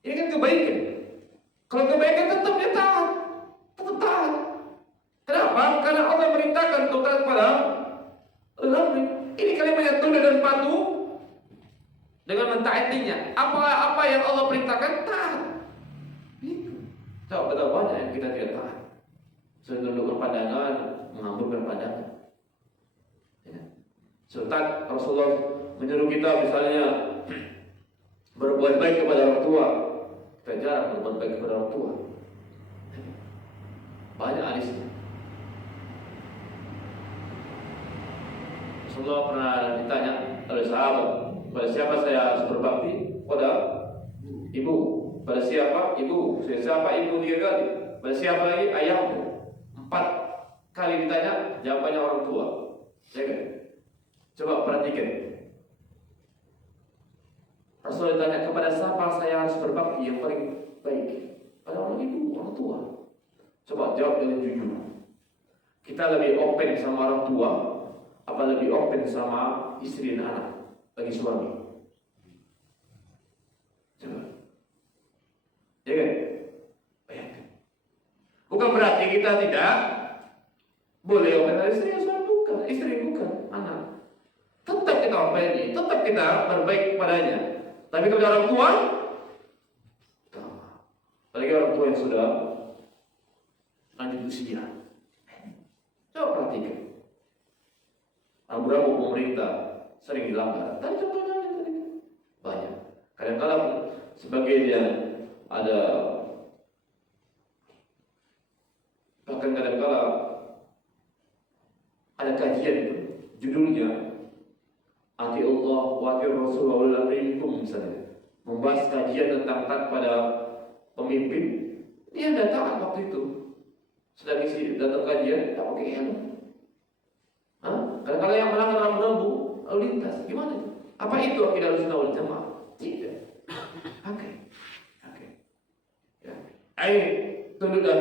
Ini kan kebaikan. Kalau kebaikan tetap dia taat. Kenapa? Karena Allah merintahkan untuk taat pada ulama. Ini kalimatnya tunduk dan patuh dengan mentaatinya. Apa yang Allah perintahkan, taat. Itu. Coba betapa banyak yang kita tidak taat. Tundukkan pandangan, mengamburkan pandangan. Ya. Sultan Rasulullah menyuruh kita misalnya berbuat baik kepada orang tua. Kita jarang berbuat baik kepada orang tua. Banyak hadisnya. Rasulullah pernah ditanya oleh sahabat, pada siapa saya harus berbakti? Pada ibu. Pada siapa? Ibu. Siapa ibu 3 kali? Pada siapa lagi? Ayahmu. 4 kali ditanya, jawabannya orang tua. Ya kan? Coba perhatikan. Rasulullah ditanya, kepada siapa saya harus berbakti yang paling baik? Pada orang ibu, orang tua. Coba jawab dengan jujur. Kita lebih open sama orang tua, apa lebih open sama istri dan anak bagi suami? Coba. Ya kan? Bayangkan. Bukan berarti kita tidak boleh open sama istri, suami bukan, istri bukan, anak. Tetap kita open, tetap kita berbaik kepadanya. Tapi kepada orang tua, apalagi orang tua yang sudah lanjut usia. Coba perhatikan. Rambu-rambu pemerintah sering dilanggar. Tadi contohnya tadi banyak. Kadang-kadang sebagian yang ada, bahkan kadang-kadang ada kajian judulnya Ati Allah wa ati Rasulullah minkum misalnya, membahas kajian tentang taat pada pemimpin. Dia tidak taat waktu itu. Sedang isi datang kajian, tak pakai helm. Kadang-kadang yang melanggar rambu-rambu lalu lintas, gimana? Apa itu akidah Ahlussunnah wal Jamaah? Tidak. Oke. Ya. Ini tunduk dan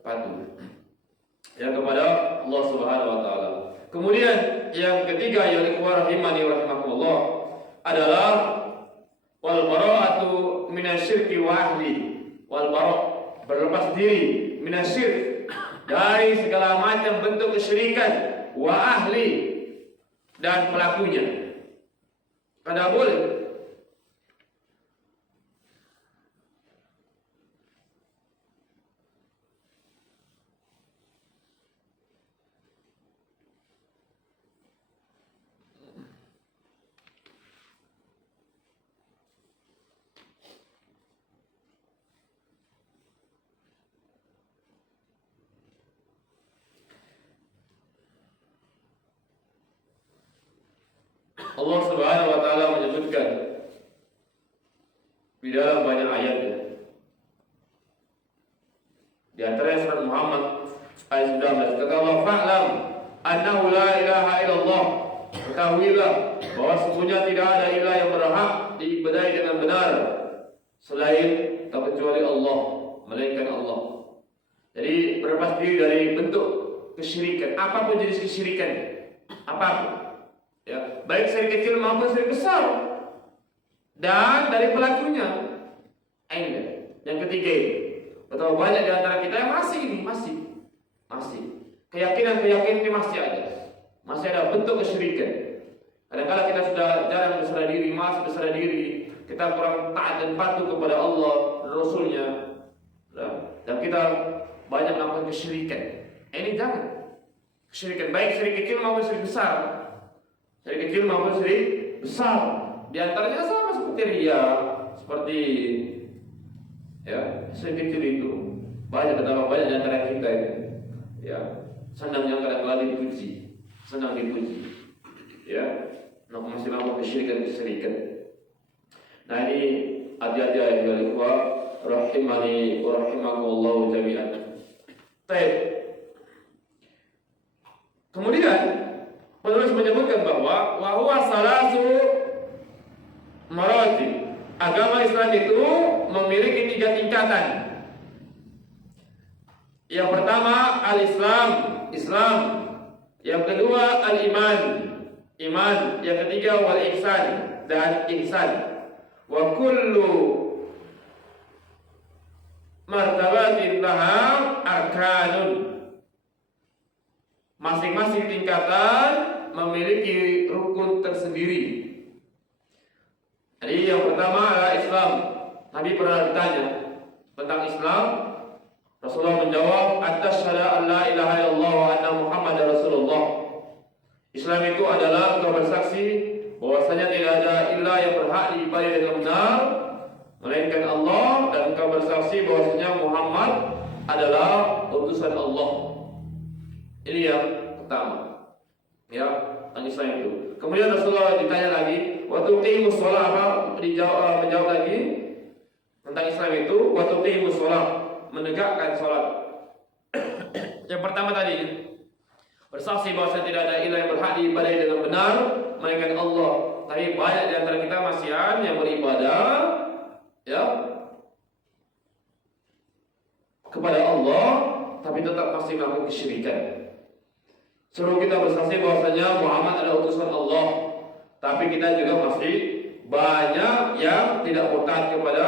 patuh. Ya kepada Allah Subhanahu wa taala. Kemudian yang ketiga, ya ikhwah rahimani wa rahimakumullah, adalah wal bara'atu minasyirki wa ahli. Wal bara', berlepas diri minasyirk, dari segala macam bentuk kesyirikan, wa ahli, dan pelakunya. Kada boleh. Allah Subhanahu wa taala menyebutkan di dalam banyak ayatnya. Di antaranya surat Muhammad ayat 19, kata Allah, fa'lam annahu ketahuilah bahwa sesungguhnya tidak ada ilah yang berhak diibadahi dengan benar selain tak kecuali Allah, melainkan Allah. Jadi berlepas diri dari bentuk kesyirikan, apapun jenis kesyirikan, apapun, ya, baik syirik kecil maupun syirik besar, dan dari pelakunya. Yang ketiga, betapa banyak di antara kita yang masih keyakinan ini masih ada bentuk kesyirikan. Kadang-kadang kita sudah jarang berserah diri, masih berserah diri, kita kurang taat dan patuh kepada Allah dan Rasulnya, dan kita banyak melakukan kesyirikan. Ini jangan. Kesyirikan baik syirik kecil maupun syirik besar. Syirik kecil maupun syirik besar. Di antaranya sama seperti riya, seperti syirik kecil itu. Betapa banyak di antara kita ini. Ya, senang yang kadang-kadang dipuji, senang dipuji. Ya, masih melakukan kesyirikan. Nah, ini hati-hati ya ikhwah, rahimani wa rahimakumullah jami'an. Baik. Kemudian penulis menyebutkan bahwa huwa salasu maratib. Agama Islam itu memiliki 3 tingkatan. Yang pertama al-Islam, Islam. Yang kedua al-iman, iman. Yang ketiga wal ihsan, dan ihsan. Wa kullu martabatin laha arkanun. Masing-masing tingkatan memiliki rukun tersendiri. Jadi yang pertama adalah Islam. Nabi pernah ditanya tentang Islam. Rasulullah menjawab, "Asyhadu an la ilaha illallah wa anna Muhammadar Rasulullah." Islam itu adalah engkau bersaksi bahwasanya tidak ada ilah yang berhak diibadahi dengan benar melainkan Allah, dan engkau bersaksi bahwasanya Muhammad adalah utusan Allah. Ini yang pertama. Ya, tentang Islam itu. Kemudian Rasulullah ditanya lagi, wa tuqimus shalah, menjawab lagi tentang Islam itu, wa tuqimus shalah, menegakkan salat. Yang pertama tadi, bersaksi bahwa tidak ada ilah yang berhak diibadahi dengan benar melainkan Allah. Tapi banyak di antara kita masih yang beribadah, ya, kepada Allah, tapi tetap masih melakukan kesyirikan. Suruh kita bersaksi bahwasanya Muhammad adalah utusan Allah, tapi kita juga masih banyak yang tidak taat kepada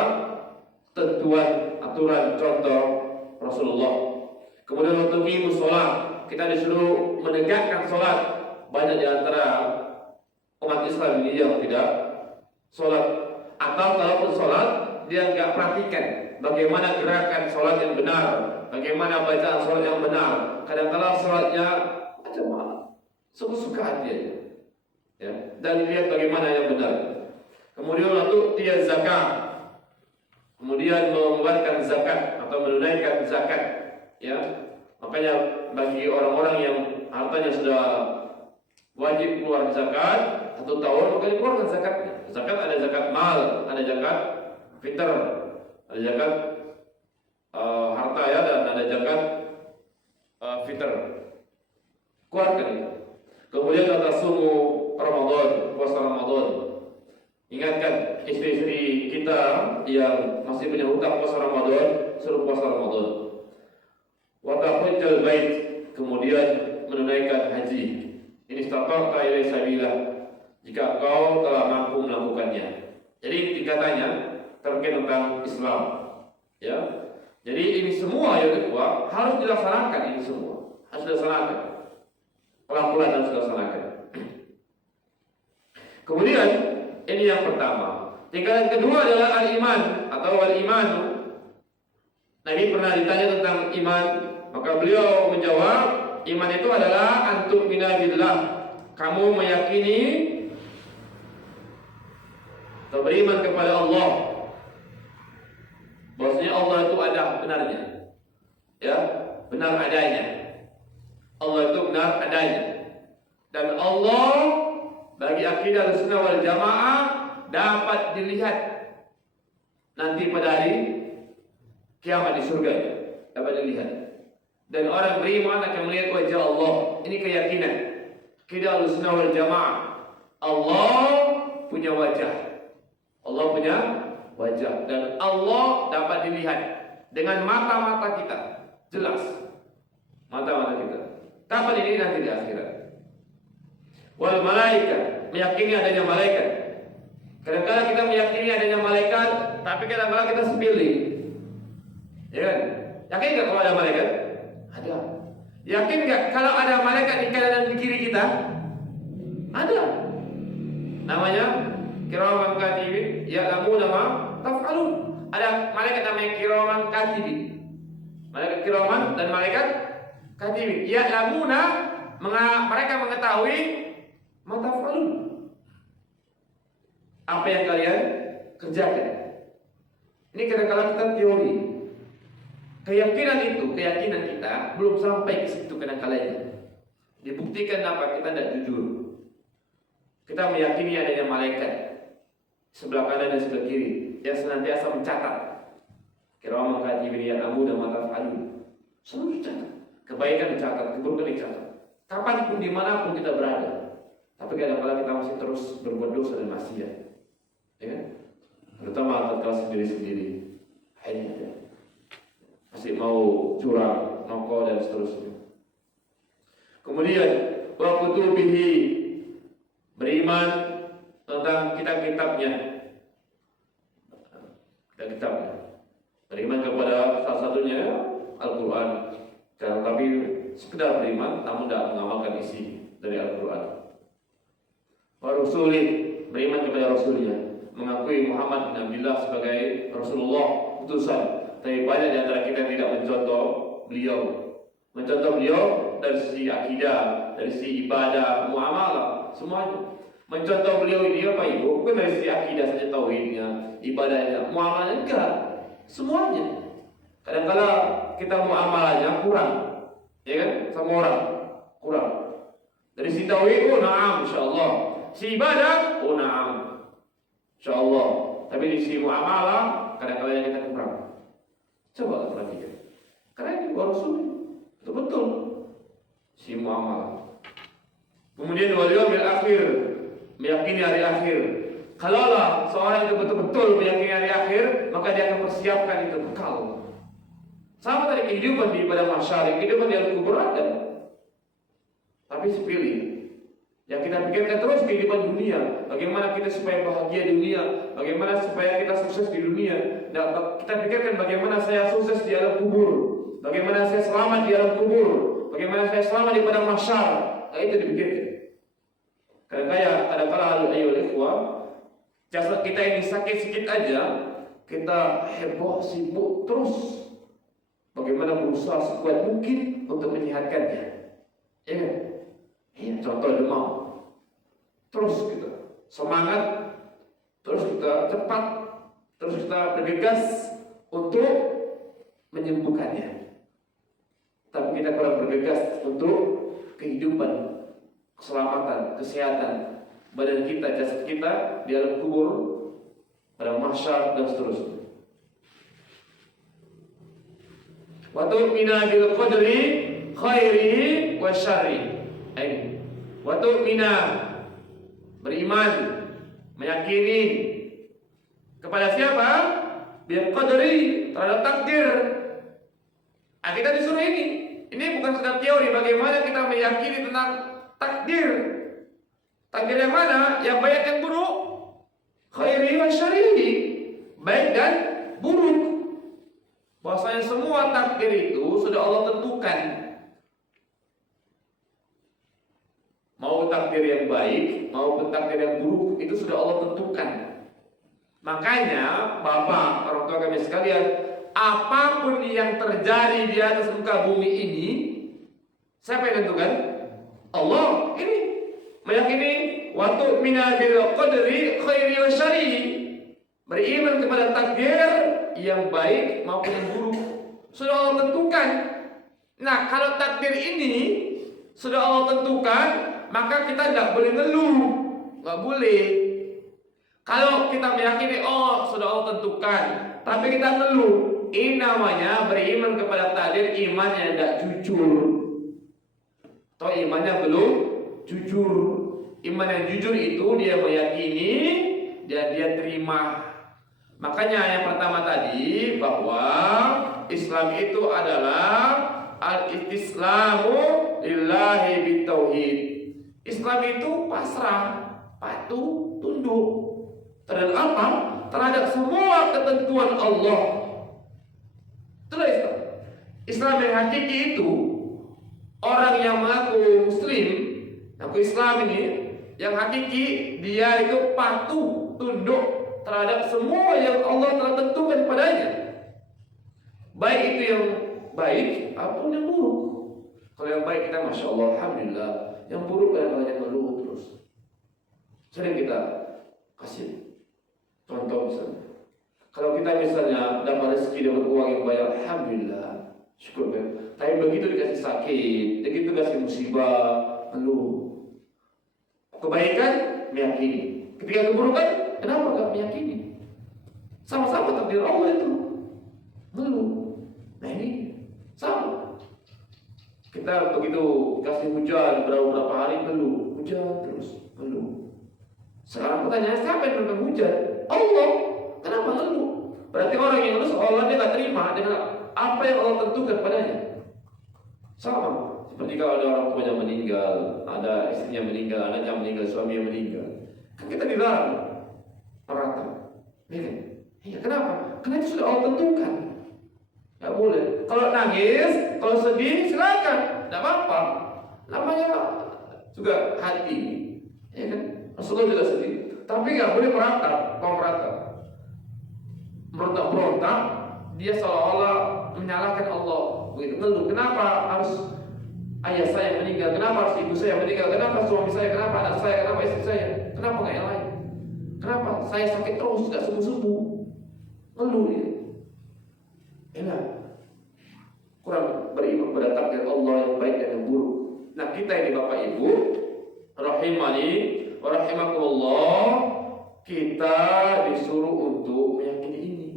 tentuan, aturan, contoh Rasulullah. Kemudian untuk musola, kita disuruh menegakkan sholat. Banyak di antara umat Islam ini yang tidak sholat, atau kalaupun sholat dia nggak perhatikan bagaimana gerakan sholat yang benar, bagaimana bacaan sholat yang benar. Kadang-kadang sholatnya macam suka-suka aja, ya, dan lihat bagaimana yang benar. Kemudian untuk dia zakat, kemudian mengeluarkan zakat atau menunaikan zakat, ya. Makanya bagi orang-orang yang hartanya sudah wajib keluar zakat 1 tahun, maka dikeluarkan zakatnya. Zakat ada zakat mal, ada zakat fitr, ada zakat harta, ya, dan ada zakat fitr. Keluarkan itu. Kemudian kata sumu Ramadan, puasa Ramadan. Ingatkan istri-istri kita yang masih punya hutang puasa Ramadan, suruh puasa Ramadan. Wa tahujjal bait, kemudian menunaikan haji. Ini istata'ta ilaihi sabila, jika kau telah mampu melakukannya. Jadi tingkatannya terkait tentang Islam, ya. Jadi ini semua yang kedua harus dilaksanakan, ini semua harus dilaksanakan. Pelan-pelan harus dilaksanakan. Kemudian ini yang pertama. Tingkatan kedua adalah al-iman atau al-imanu. Nabi pernah ditanya tentang iman, maka beliau menjawab, iman itu adalah antuk minallah. Kamu meyakini atau beriman kepada Allah, bahwasanya Allah itu ada benarnya, ya, benar adanya. Allah itu benar adanya, dan Allah bagi akidah Ahlussunnah wal Jamaah dapat dilihat nanti pada hari kiamat di surga, dapat dilihat. Dan orang beriman akan melihat wajah Allah. Ini keyakinan akidah Ahlussunnah wal Jamaah. Allah punya wajah. Allah punya wajah dan Allah dapat dilihat dengan mata-mata kita. Jelas. Mata-mata kita. Kapan ini? Nanti di akhirat. Wal malaikat, meyakini adanya malaikat. Kadang-kadang kita meyakini adanya malaikat, tapi kadang-kadang kita sepilih. Ya kan? Yakin nggak kalau ada malaikat? Ada. Yakin nggak kalau ada malaikat di kanan dan di kiri kita? Ada. Namanya kiraman katibin, ya'lamuna ma taf'alun. Ada malaikat namanya kiraman katibin. Malaikat kiraman dan malaikat katibin. Ya'lamuna, mereka mengetahui ma taf'alun. Apa yang kalian kerjakan. Ini kadang-kadang kita teori. Keyakinan kita belum sampai ke situ kadang-kadang. Dibuktikan apa? Kita tidak jujur. Kita meyakini adanya malaikat sebelah kanan dan sebelah kiri yang senantiasa mencatat. Kiraman katibin ya'lamuna ma taf'alun. Selalu dicatat. Kebaikan dicatat, keburukan dicatat. Kapanpun dimanapun kita berada. Tapi kadang-kadang kita masih terus berbuat dosa dan maksiat. Ya kan? Terutama tatkala sendiri-sendiri. Hanya masih mau curang, nongkrong dan seterusnya. Kemudian wa kutubihi, beriman tentang kitab-kitabnya. Kitab-kitabnya. Beriman kepada salah satunya Al-Quran. Tapi sekedar beriman namun tidak mengamalkan isi dari Al-Quran. Wa rusuli, beriman kepada Rasulnya. Mengakui Muhammad bin Abdullah sebagai Rasulullah utusan. Tapi banyak di antara kita yang tidak mencontoh beliau. Mencontoh beliau dari sisi akidah, dari sisi ibadah, muamalah, semuanya. Mencontoh beliau ini apa ibu? Bukan dari sisi akidah saja, tauhidnya, ibadahnya, muamalahnya, enggak. Semuanya. Kadang-kadang kita muamalahnya kurang, ya kan? Sama orang kurang. Dari sisi tauhid, oh na'am, insyaallah. Si ibadah, oh na'am, insyaallah. Tapi di sisi muamalah, kadang-kadang kita kurang. Coba perhatikan. Karena ini Rasul betul-betul si muamalah. Kemudian wal yaumil akhir, meyakini hari akhir. Kalaulah seorang itu betul-betul meyakini hari akhir, maka dia akan persiapkan itu bekal. Sama tadi kehidupan di pada masyarakat, kehidupan di al-kubur ada. Tapi sepilih. Yang kita pikirkan terus kehidupan dunia. Bagaimana kita supaya bahagia di dunia, bagaimana supaya kita sukses di dunia. Dan kita pikirkan bagaimana saya sukses di alam kubur, bagaimana saya selamat di alam kubur, bagaimana saya selamat di padang mahsyar. Nah, itu dipikirkan. Kadang-kadang ayo ikhwah, jasad kita ini sakit sedikit aja, kita heboh, sibuk terus. Bagaimana berusaha sekuat mungkin untuk menyehatkannya. Ya kan? Iya, contoh demam. Terus kita semangat, terus kita cepat, terus kita bergegas untuk menyembuhkannya. Tapi kita kurang bergegas untuk kehidupan, keselamatan, kesehatan badan kita, jasad kita di alam kubur, pada mahsyar dan seterusnya. Wa tu'mina bil qadri khairihi wa syarrihi. Wa tu'mina, beriman, meyakini kepada siapa? Bil qadri, terhadap takdir. Nah, kita disuruh ini. Ini bukan sekedar teori bagaimana kita meyakini tentang takdir. Takdir yang mana? Yang baik yang buruk. Khairi wa syarrihi, baik dan buruk. Bahwasanya semua takdir itu sudah Allah tentukan. Mau takdir yang baik, maupun takdir yang buruk, itu sudah Allah tentukan. Makanya, Bapak, orang tua kami sekalian, apapun yang terjadi di atas muka bumi ini, siapa yang tentukan? Allah. Ini meyakini wa tu'mina bil qadri khairi wa syarrihi, beriman kepada takdir yang baik maupun yang buruk, sudah Allah tentukan. Nah, kalau takdir ini sudah Allah tentukan, maka kita tidak boleh ngeluh, nggak boleh. Kalau kita meyakini, oh sudah Allah tentukan, tapi kita ngeluh, ini namanya beriman kepada takdir, iman yang tidak jujur, atau imannya belum jujur. Iman yang jujur itu dia meyakini dan dia terima. Makanya yang pertama tadi bahwa Islam itu adalah al-istislamu lillahi bitauhid. Islam itu pasrah, patuh, tunduk terhadap apa? Terhadap semua ketentuan Allah. Itulah Islam. Islam yang hakiki itu orang yang mengaku Muslim, mengaku Islam ini, yang hakiki dia itu patuh, tunduk terhadap semua yang Allah telah tentukan padanya. Baik itu yang baik ataupun yang buruk. Kalau yang baik kita Masya Allah, Alhamdulillah. Yang buruk kadang-kadang yang ngeluh terus. Sering kita kasih contoh misalnya. Kalau kita misalnya dapat rezeki, dapat uang yang banyak, Alhamdulillah, syukur kan. Tapi begitu dikasih sakit, begitu dikasih musibah, ngeluh. Kebaikan meyakini. Ketika keburukan, kenapa gak meyakini? Sama-sama takdir Allah itu. Ngeluh. Nah ini sama. Kita begitu kasih hujan beberapa hari ngeluh, hujan terus ngeluh. Sekarang pertanyaan, siapa yang memberikan hujan? Allah. Kenapa ngeluh? Berarti orang yang ngeluh seolah dia gak terima dengan apa yang Allah tentukan padanya. Sama seperti kalau ada orang tuanya meninggal, ada istrinya meninggal, anaknya meninggal, suaminya meninggal, kan kita dilarang meratap. Ya kan? Iya, kenapa? Karena itu sudah Allah tentukan. Gak boleh. Kalau nangis, kalau sedih, silakan, tidak apa-apa. Namanya juga hati, ya kan? Rasulullah juga sedih, tapi nggak boleh meratap. Kalau meratap, merontak-merontak, dia seolah-olah menyalahkan Allah. Begitu ngeluh, kenapa harus ayah saya meninggal? Kenapa harus ibu saya meninggal? Kenapa suami saya? Kenapa anak saya? Kenapa istri saya? Kenapa nggak yang lain? Kenapa saya sakit terus, nggak sembuh-sembuh? Ngeluh dia. Enak, kurang beriman pada takdir Allah yang baik dan yang buruk. Nah kita ini Bapak Ibu, rahimani wa rahimakumullah, kita disuruh untuk meyakini ini.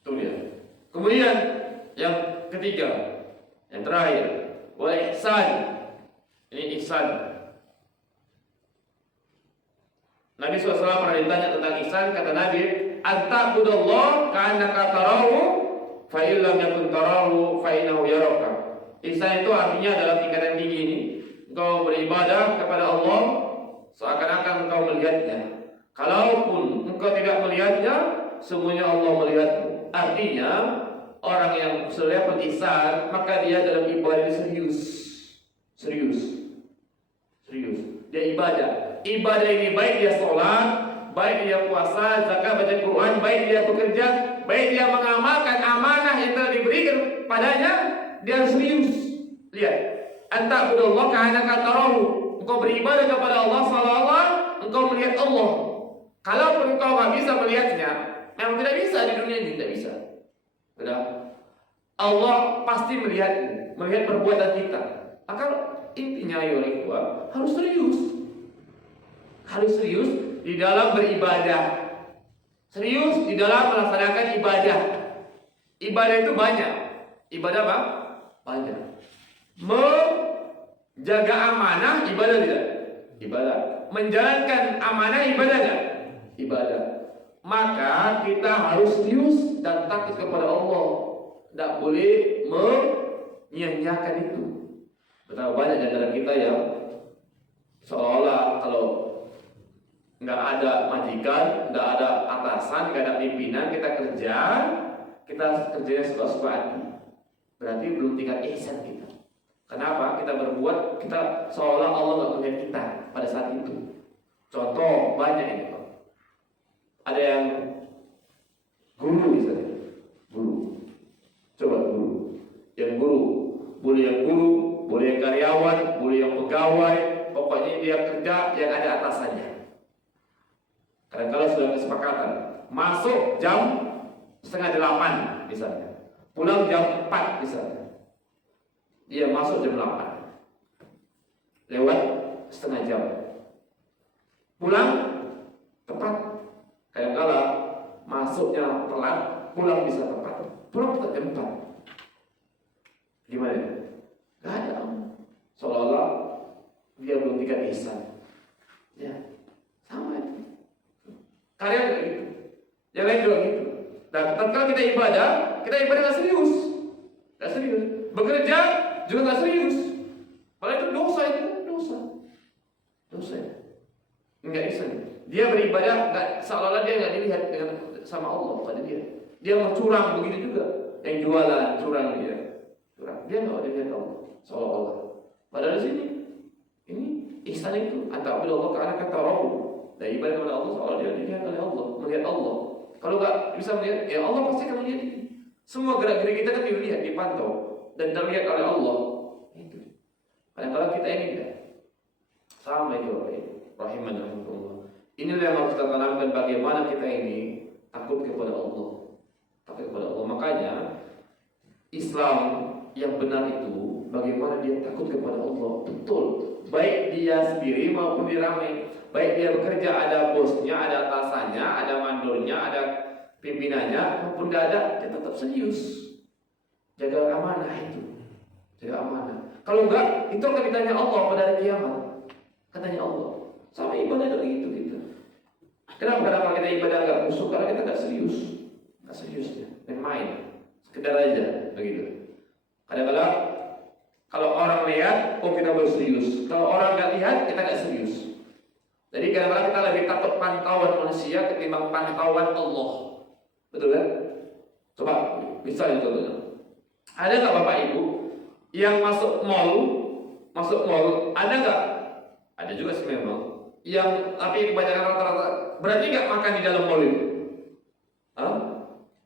Itu dia. Kemudian yang ketiga, yang terakhir, wal ihsan. Ini ihsan. Nabi SAW pernah ditanya tentang ihsan, kata Nabi, "Anta'budallah ka'annaka tarahu, fa illam yakun tarahu fa innahu yaraka." Ihsan itu artinya adalah tingkatan tinggi ini. Engkau beribadah kepada Allah seakan-akan engkau melihatnya. Kalaupun engkau tidak melihatnya, semuanya Allah melihatmu. Artinya orang yang sudah berihsan, maka dia dalam ibadah serius. Dia ibadah. Ibadah ini baik dia sholat, baik dia puasa, zakat, baca Quran, baik dia bekerja, baik dia mengamalkan amanah yang telah diberikan padanya, dia harus serius. Lihat, anta'budallah ka'annaka tarahu. Engkau beribadah kepada Allah seolah-olah engkau melihat Allah. Kalaupun engkau nggak bisa melihatnya, memang tidak bisa di dunia ini, tidak bisa. Sudah, Allah pasti melihat perbuatan kita. Maka intinya ya orang harus serius. Harus serius di dalam beribadah. Serius di dalam melaksanakan ibadah. Ibadah itu banyak. Ibadah apa? Banyak. Menjaga amanah ibadah tidak? Ibadah. Menjalankan amanah ibadah tidak? Ibadah. Maka kita harus serius dan takut kepada Allah. Tidak boleh menyia-nyiakan itu. Betapa banyak di antara kita yang seolah kalau nggak ada majikan, nggak ada atasan, nggak ada pimpinan, kita kerjanya suka-suka hati. Berarti belum tingkat ihsan kita. Kenapa? Kita berbuat, kita seolah Allah nggak melihat kita pada saat itu. Contoh banyak ini Pak. Ada yang guru misalnya, guru. Coba guru. Yang guru, boleh yang guru, boleh yang karyawan, boleh yang pegawai. Pokoknya dia kerja yang ada atasannya. Kadang-kadang sudah kesepakatan masuk jam 7:30 misalnya, pulang jam 4 misalnya. Dia masuk jam 8, lewat setengah jam, pulang tepat. Kadang-kadang masuknya telat, pulang bisa tepat, pulang jam 4. Gimana? Gak ada. Seolah-olah tingkat ihsan. Ya, sama itu. Karya juga gitu. Yang lain juga gitu. Dan tatkala kita ibadah nggak serius. Nggak serius. Bekerja juga nggak serius. Kalau itu dosa itu dosa. Nggak ihsan. Dia beribadah nggak seolah-olah dia nggak dilihat dengan sama Allah pada dia. Dia mau curang begitu juga. Yang jualan curang dia. Dia nggak dilihat Allah seolah-olah. Padahal di sini ini ihsan itu antara Allah karena kata Rabb. Dan ibadah kepada Allah seolah dia dilihat oleh Allah, melihat Allah. Kalau nggak bisa melihat, ya Allah pasti akan melihat ini. Semua gerak-gerik kita kan dilihat, dipantau dan terlihat oleh Allah. Itu. Kadang-kadang kita ini enggak. Sama itu, rahimahullah. Inilah yang harus kita tanamkan bagaimana kita ini takut kepada Allah. Takut kepada Allah. Makanya Islam yang benar itu bagaimana dia takut kepada Allah. Betul. Baik dia sendiri maupun dia ramai. Baik dia bekerja ada bosnya, ada atasannya, ada mandornya, ada pimpinannya maupun tidak ada, dia tetap serius. Jaga amanah itu. Jaga amanah. Kalau enggak, itu akan ditanya Allah pada hari kiamat. Katanya Allah. Sama ibadah itu gitu. Kenapa kadang-kadang kita ibadah enggak khusyuk? Karena kita enggak serius. Enggak serius ya. Main. Sekedar aja begitu. Kadang-kadang kalau orang lihat, oh kita baru serius. Kalau orang enggak lihat, kita enggak serius. Jadi kadang-kadang kita lebih takut pantauan manusia ketimbang pantauan Allah. Betul kan? Coba misalnya contohnya. Ada nggak Bapak Ibu yang masuk mall, ada nggak? Ada juga sih memang. Yang tapi kebanyakan rata-rata berarti nggak makan di dalam mall itu? Hah?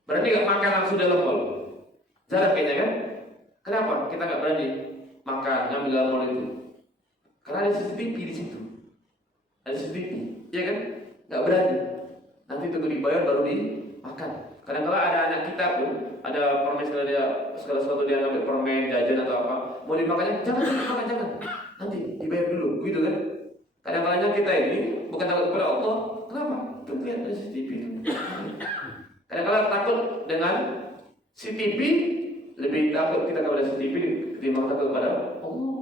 Berarti nggak makan langsung dalam mall? Jarang kayaknya kan? Kenapa kita nggak berani makan ngambil dalam mall itu? Karena ada CCTV di situ. Ada CCTV, iya kan? Nggak berani. Nanti tunggu dibayar baru dimakan. Kadang-kadang ada anak kita pun ada permen segala sesuatu dia ambil permen, jajan atau apa, mau dimakannya jangan. Nanti dibayar dulu, gitu kan? Kadang-kadang kita ini bukan takut kepada Allah. Kenapa? Itu lihat ada CCTV. Kadang-kadang takut dengan CCTV, lebih takut kita kepada CCTV ketimbang takut kepada Allah.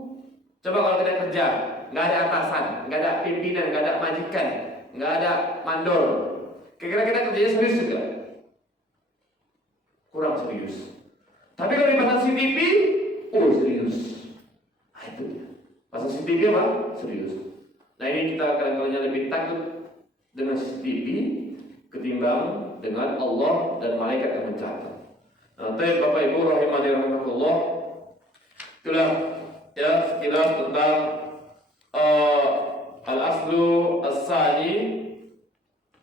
Coba kalau kita kerja, nggak ada atasan, nggak ada pimpinan, nggak ada majikan, nggak ada mandor. Kira-kira kita kerjanya serius juga? Kurang serius. Tapi kalau dipasang CCTV, serius. Nah itu dia. Pasang CCTV apa? Serius. Nah ini kita kadang-kadang lebih takut dengan CCTV ketimbang dengan Allah dan malaikat yang mencatat. Nah, Bapak Ibu rahimani rahimakumullah, itulah ya sekilas tentang al-aslu as-sani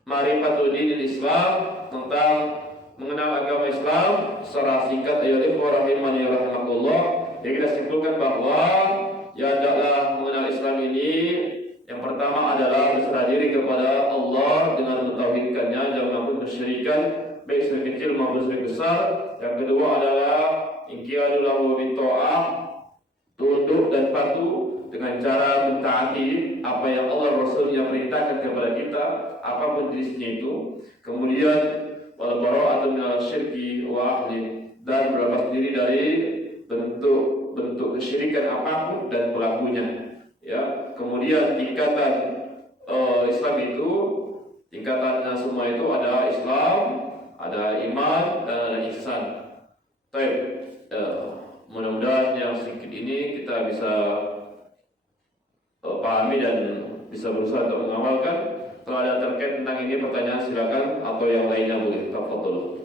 ma'rifatul dinil Islam, tentang mengenal agama Islam secara singkat. Ayat rahimani rahimakumullah, yang kita simpulkan bahwa ya adalah mengenal Islam ini yang pertama adalah berserah diri kepada Allah dengan mentauhidkannya, jangan melakukan kesyirikan baik syirik kecil maupun syirik besar. Yang kedua adalah inqiyadul lahu bitta'ah, tunduk dan patuh dengan cara mentaati apa yang Allah Rasulnya perintahkan kepada kita, apapun jenisnya itu. Kemudian wal bara'atu minal syirki wa ahli, dan berlepas diri dari bentuk kesyirikan apapun dan pelakunya. Ya, kemudian tingkatan Islam itu, tingkatannya semua itu ada Islam, ada iman, dan ada ihsan. Baik, mudah-mudahan yang sedikit ini kita bisa pahami dan bisa berusaha untuk mengamalkan. Kalau ada terkait tentang ini pertanyaan silakan, atau yang lainnya boleh. Tafadhol.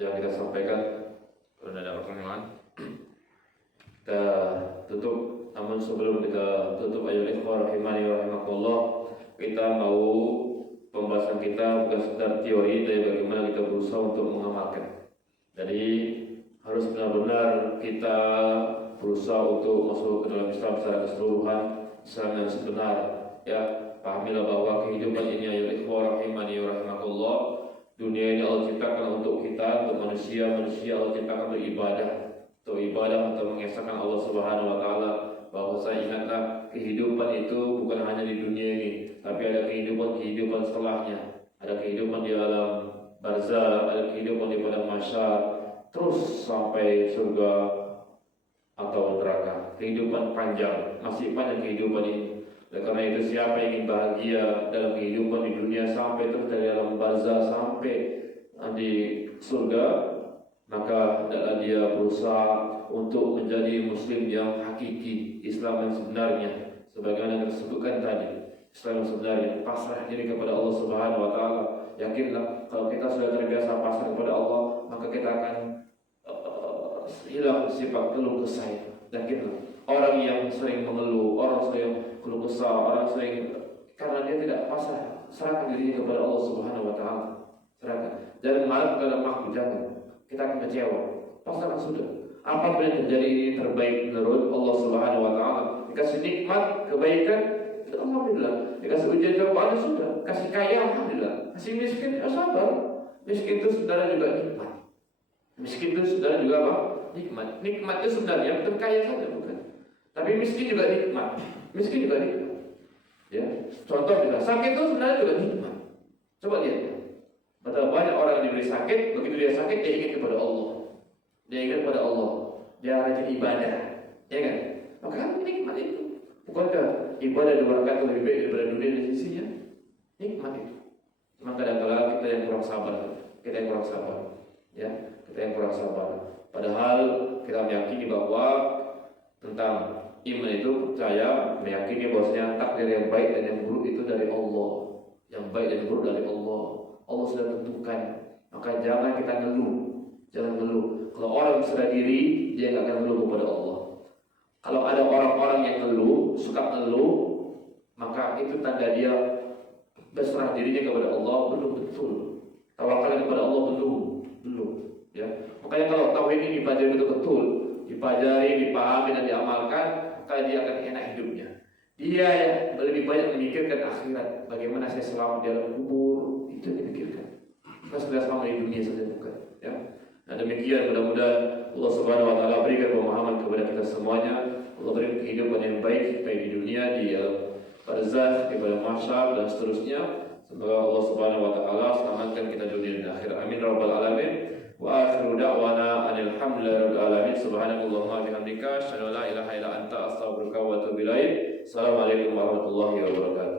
yang kita sampaikan. Kalau ada pertanyaan, kita tutup. Namun sebelum kita tutup, ayo ikhwah rahimani wa rahimakumullah, kita mau pembahasan kita bukan sekedar teori, tapi bagaimana kita berusaha untuk mengamalkan. Jadi harus benar-benar kita berusaha untuk masuk ke dalam Islam secara keseluruhan, Islam yang sebenar. Ya, pahamilah bahwa kehidupan ini ayo ikhwah rahimani wa rahimakumullah, dunia ini Allah ciptakan untuk kita, untuk manusia Allah ciptakan untuk ibadah atau mengesahkan Allah Subhanahu wa taala. Bahwa saya ingatlah kehidupan itu bukan hanya di dunia ini, tapi ada kehidupan setelahnya. Ada kehidupan di alam barzah, ada kehidupan di padang mahsyar, terus sampai surga atau neraka. Kehidupan panjang, masih panjang kehidupan ini. Oleh karena itu siapa yang ingin bahagia dalam kehidupan di dunia sampai terus dari alam barzah sampai di surga, maka hendaklah dia berusaha untuk menjadi muslim yang hakiki, Islam yang sebenarnya, sebagaimana yang disebutkan tadi. Islam yang sebenarnya, pasrah diri kepada Allah Subhanahu wa taala. Yakinlah kalau kita sudah terbiasa pasrah kepada Allah, maka kita akan hilang sifat keluh kesah. Yakinlah orang yang sering mengeluh, orang sering keluh kesah, orang sering karena dia tidak pasrah, serahkan dirinya kepada Allah Subhanahu wa taala. Serahkan. Jangan marah kepada makhluk, jangan. Kita akan kecewa. Pasrahkan sudah. Apa yang terjadi ini terbaik menurut Allah Subhanahu wa taala. Dikasih nikmat, kebaikan, alhamdulillah. Dikasih ujian cobaan, sudah. Kasih kaya, alhamdulillah. Kasih miskin, ya sabar. Miskin itu saudara juga nikmat. Miskin itu saudara juga apa? Nikmat. Nikmat itu sebenarnya bukan kaya saja, bukan. Tapi miskin juga nikmat. Miskin juga nikmat. Ya. Contoh misalnya, sakit itu sebenarnya juga nikmat. Coba lihat. Betapa banyak orang yang diberi sakit, begitu dia sakit dia ingat kepada Allah. Dia ingat kepada Allah. Dia rajin ibadah. Ya kan? Maka nikmat itu. Bukankah ibadah diberkati lebih baik daripada dunia di sisinya? Nikmat itu. Maka kadang-kadang kita yang kurang sabar. Kita yang kurang sabar. Ya, kita yang kurang sabar. Padahal kita meyakini bahwa tentang iman itu percaya, meyakini bahwasanya takdir yang baik dan yang buruk itu dari Allah. Yang baik dan buruk dari Allah. Allah sudah tentukan. Maka jangan kita ngeluh. Jangan ngeluh. Kalau orang berserah diri, dia nggak akan ngeluh kepada Allah. Kalau ada orang-orang yang ngeluh, suka ngeluh, maka itu tanda dia berserah dirinya kepada Allah belum betul. Tawakal kepada Allah belum. Ya. Makanya kalau tauhid ini dipelajari betul-betul, dipelajari, dipahami dan diamalkan, maka dia akan enak hidupnya. Dia yang lebih banyak memikirkan akhirat, bagaimana saya selamat di alam kubur, itu yang dipikirkan. Kita sudah selamat di dunia saja bukan. Ya. Nah demikian mudah-mudahan Allah Subhanahu wa taala berikan pemahaman kepada kita semuanya. Allah berikan kehidupan yang baik baik di dunia, di barzakh, di padang mahsyar dan seterusnya. Semoga Allah Subhanahu wa taala selamatkan kita dunia dan akhirat. Amin rabbal alamin. Wa akhiru da'wana anil hamdulillahi rabbil alamin. Subhanakallahumma bihamdika asyhadu an la ilaha illa anta astaghfiruka wa atubu ilaik. Assalamualaikum warahmatullahi wabarakatuh.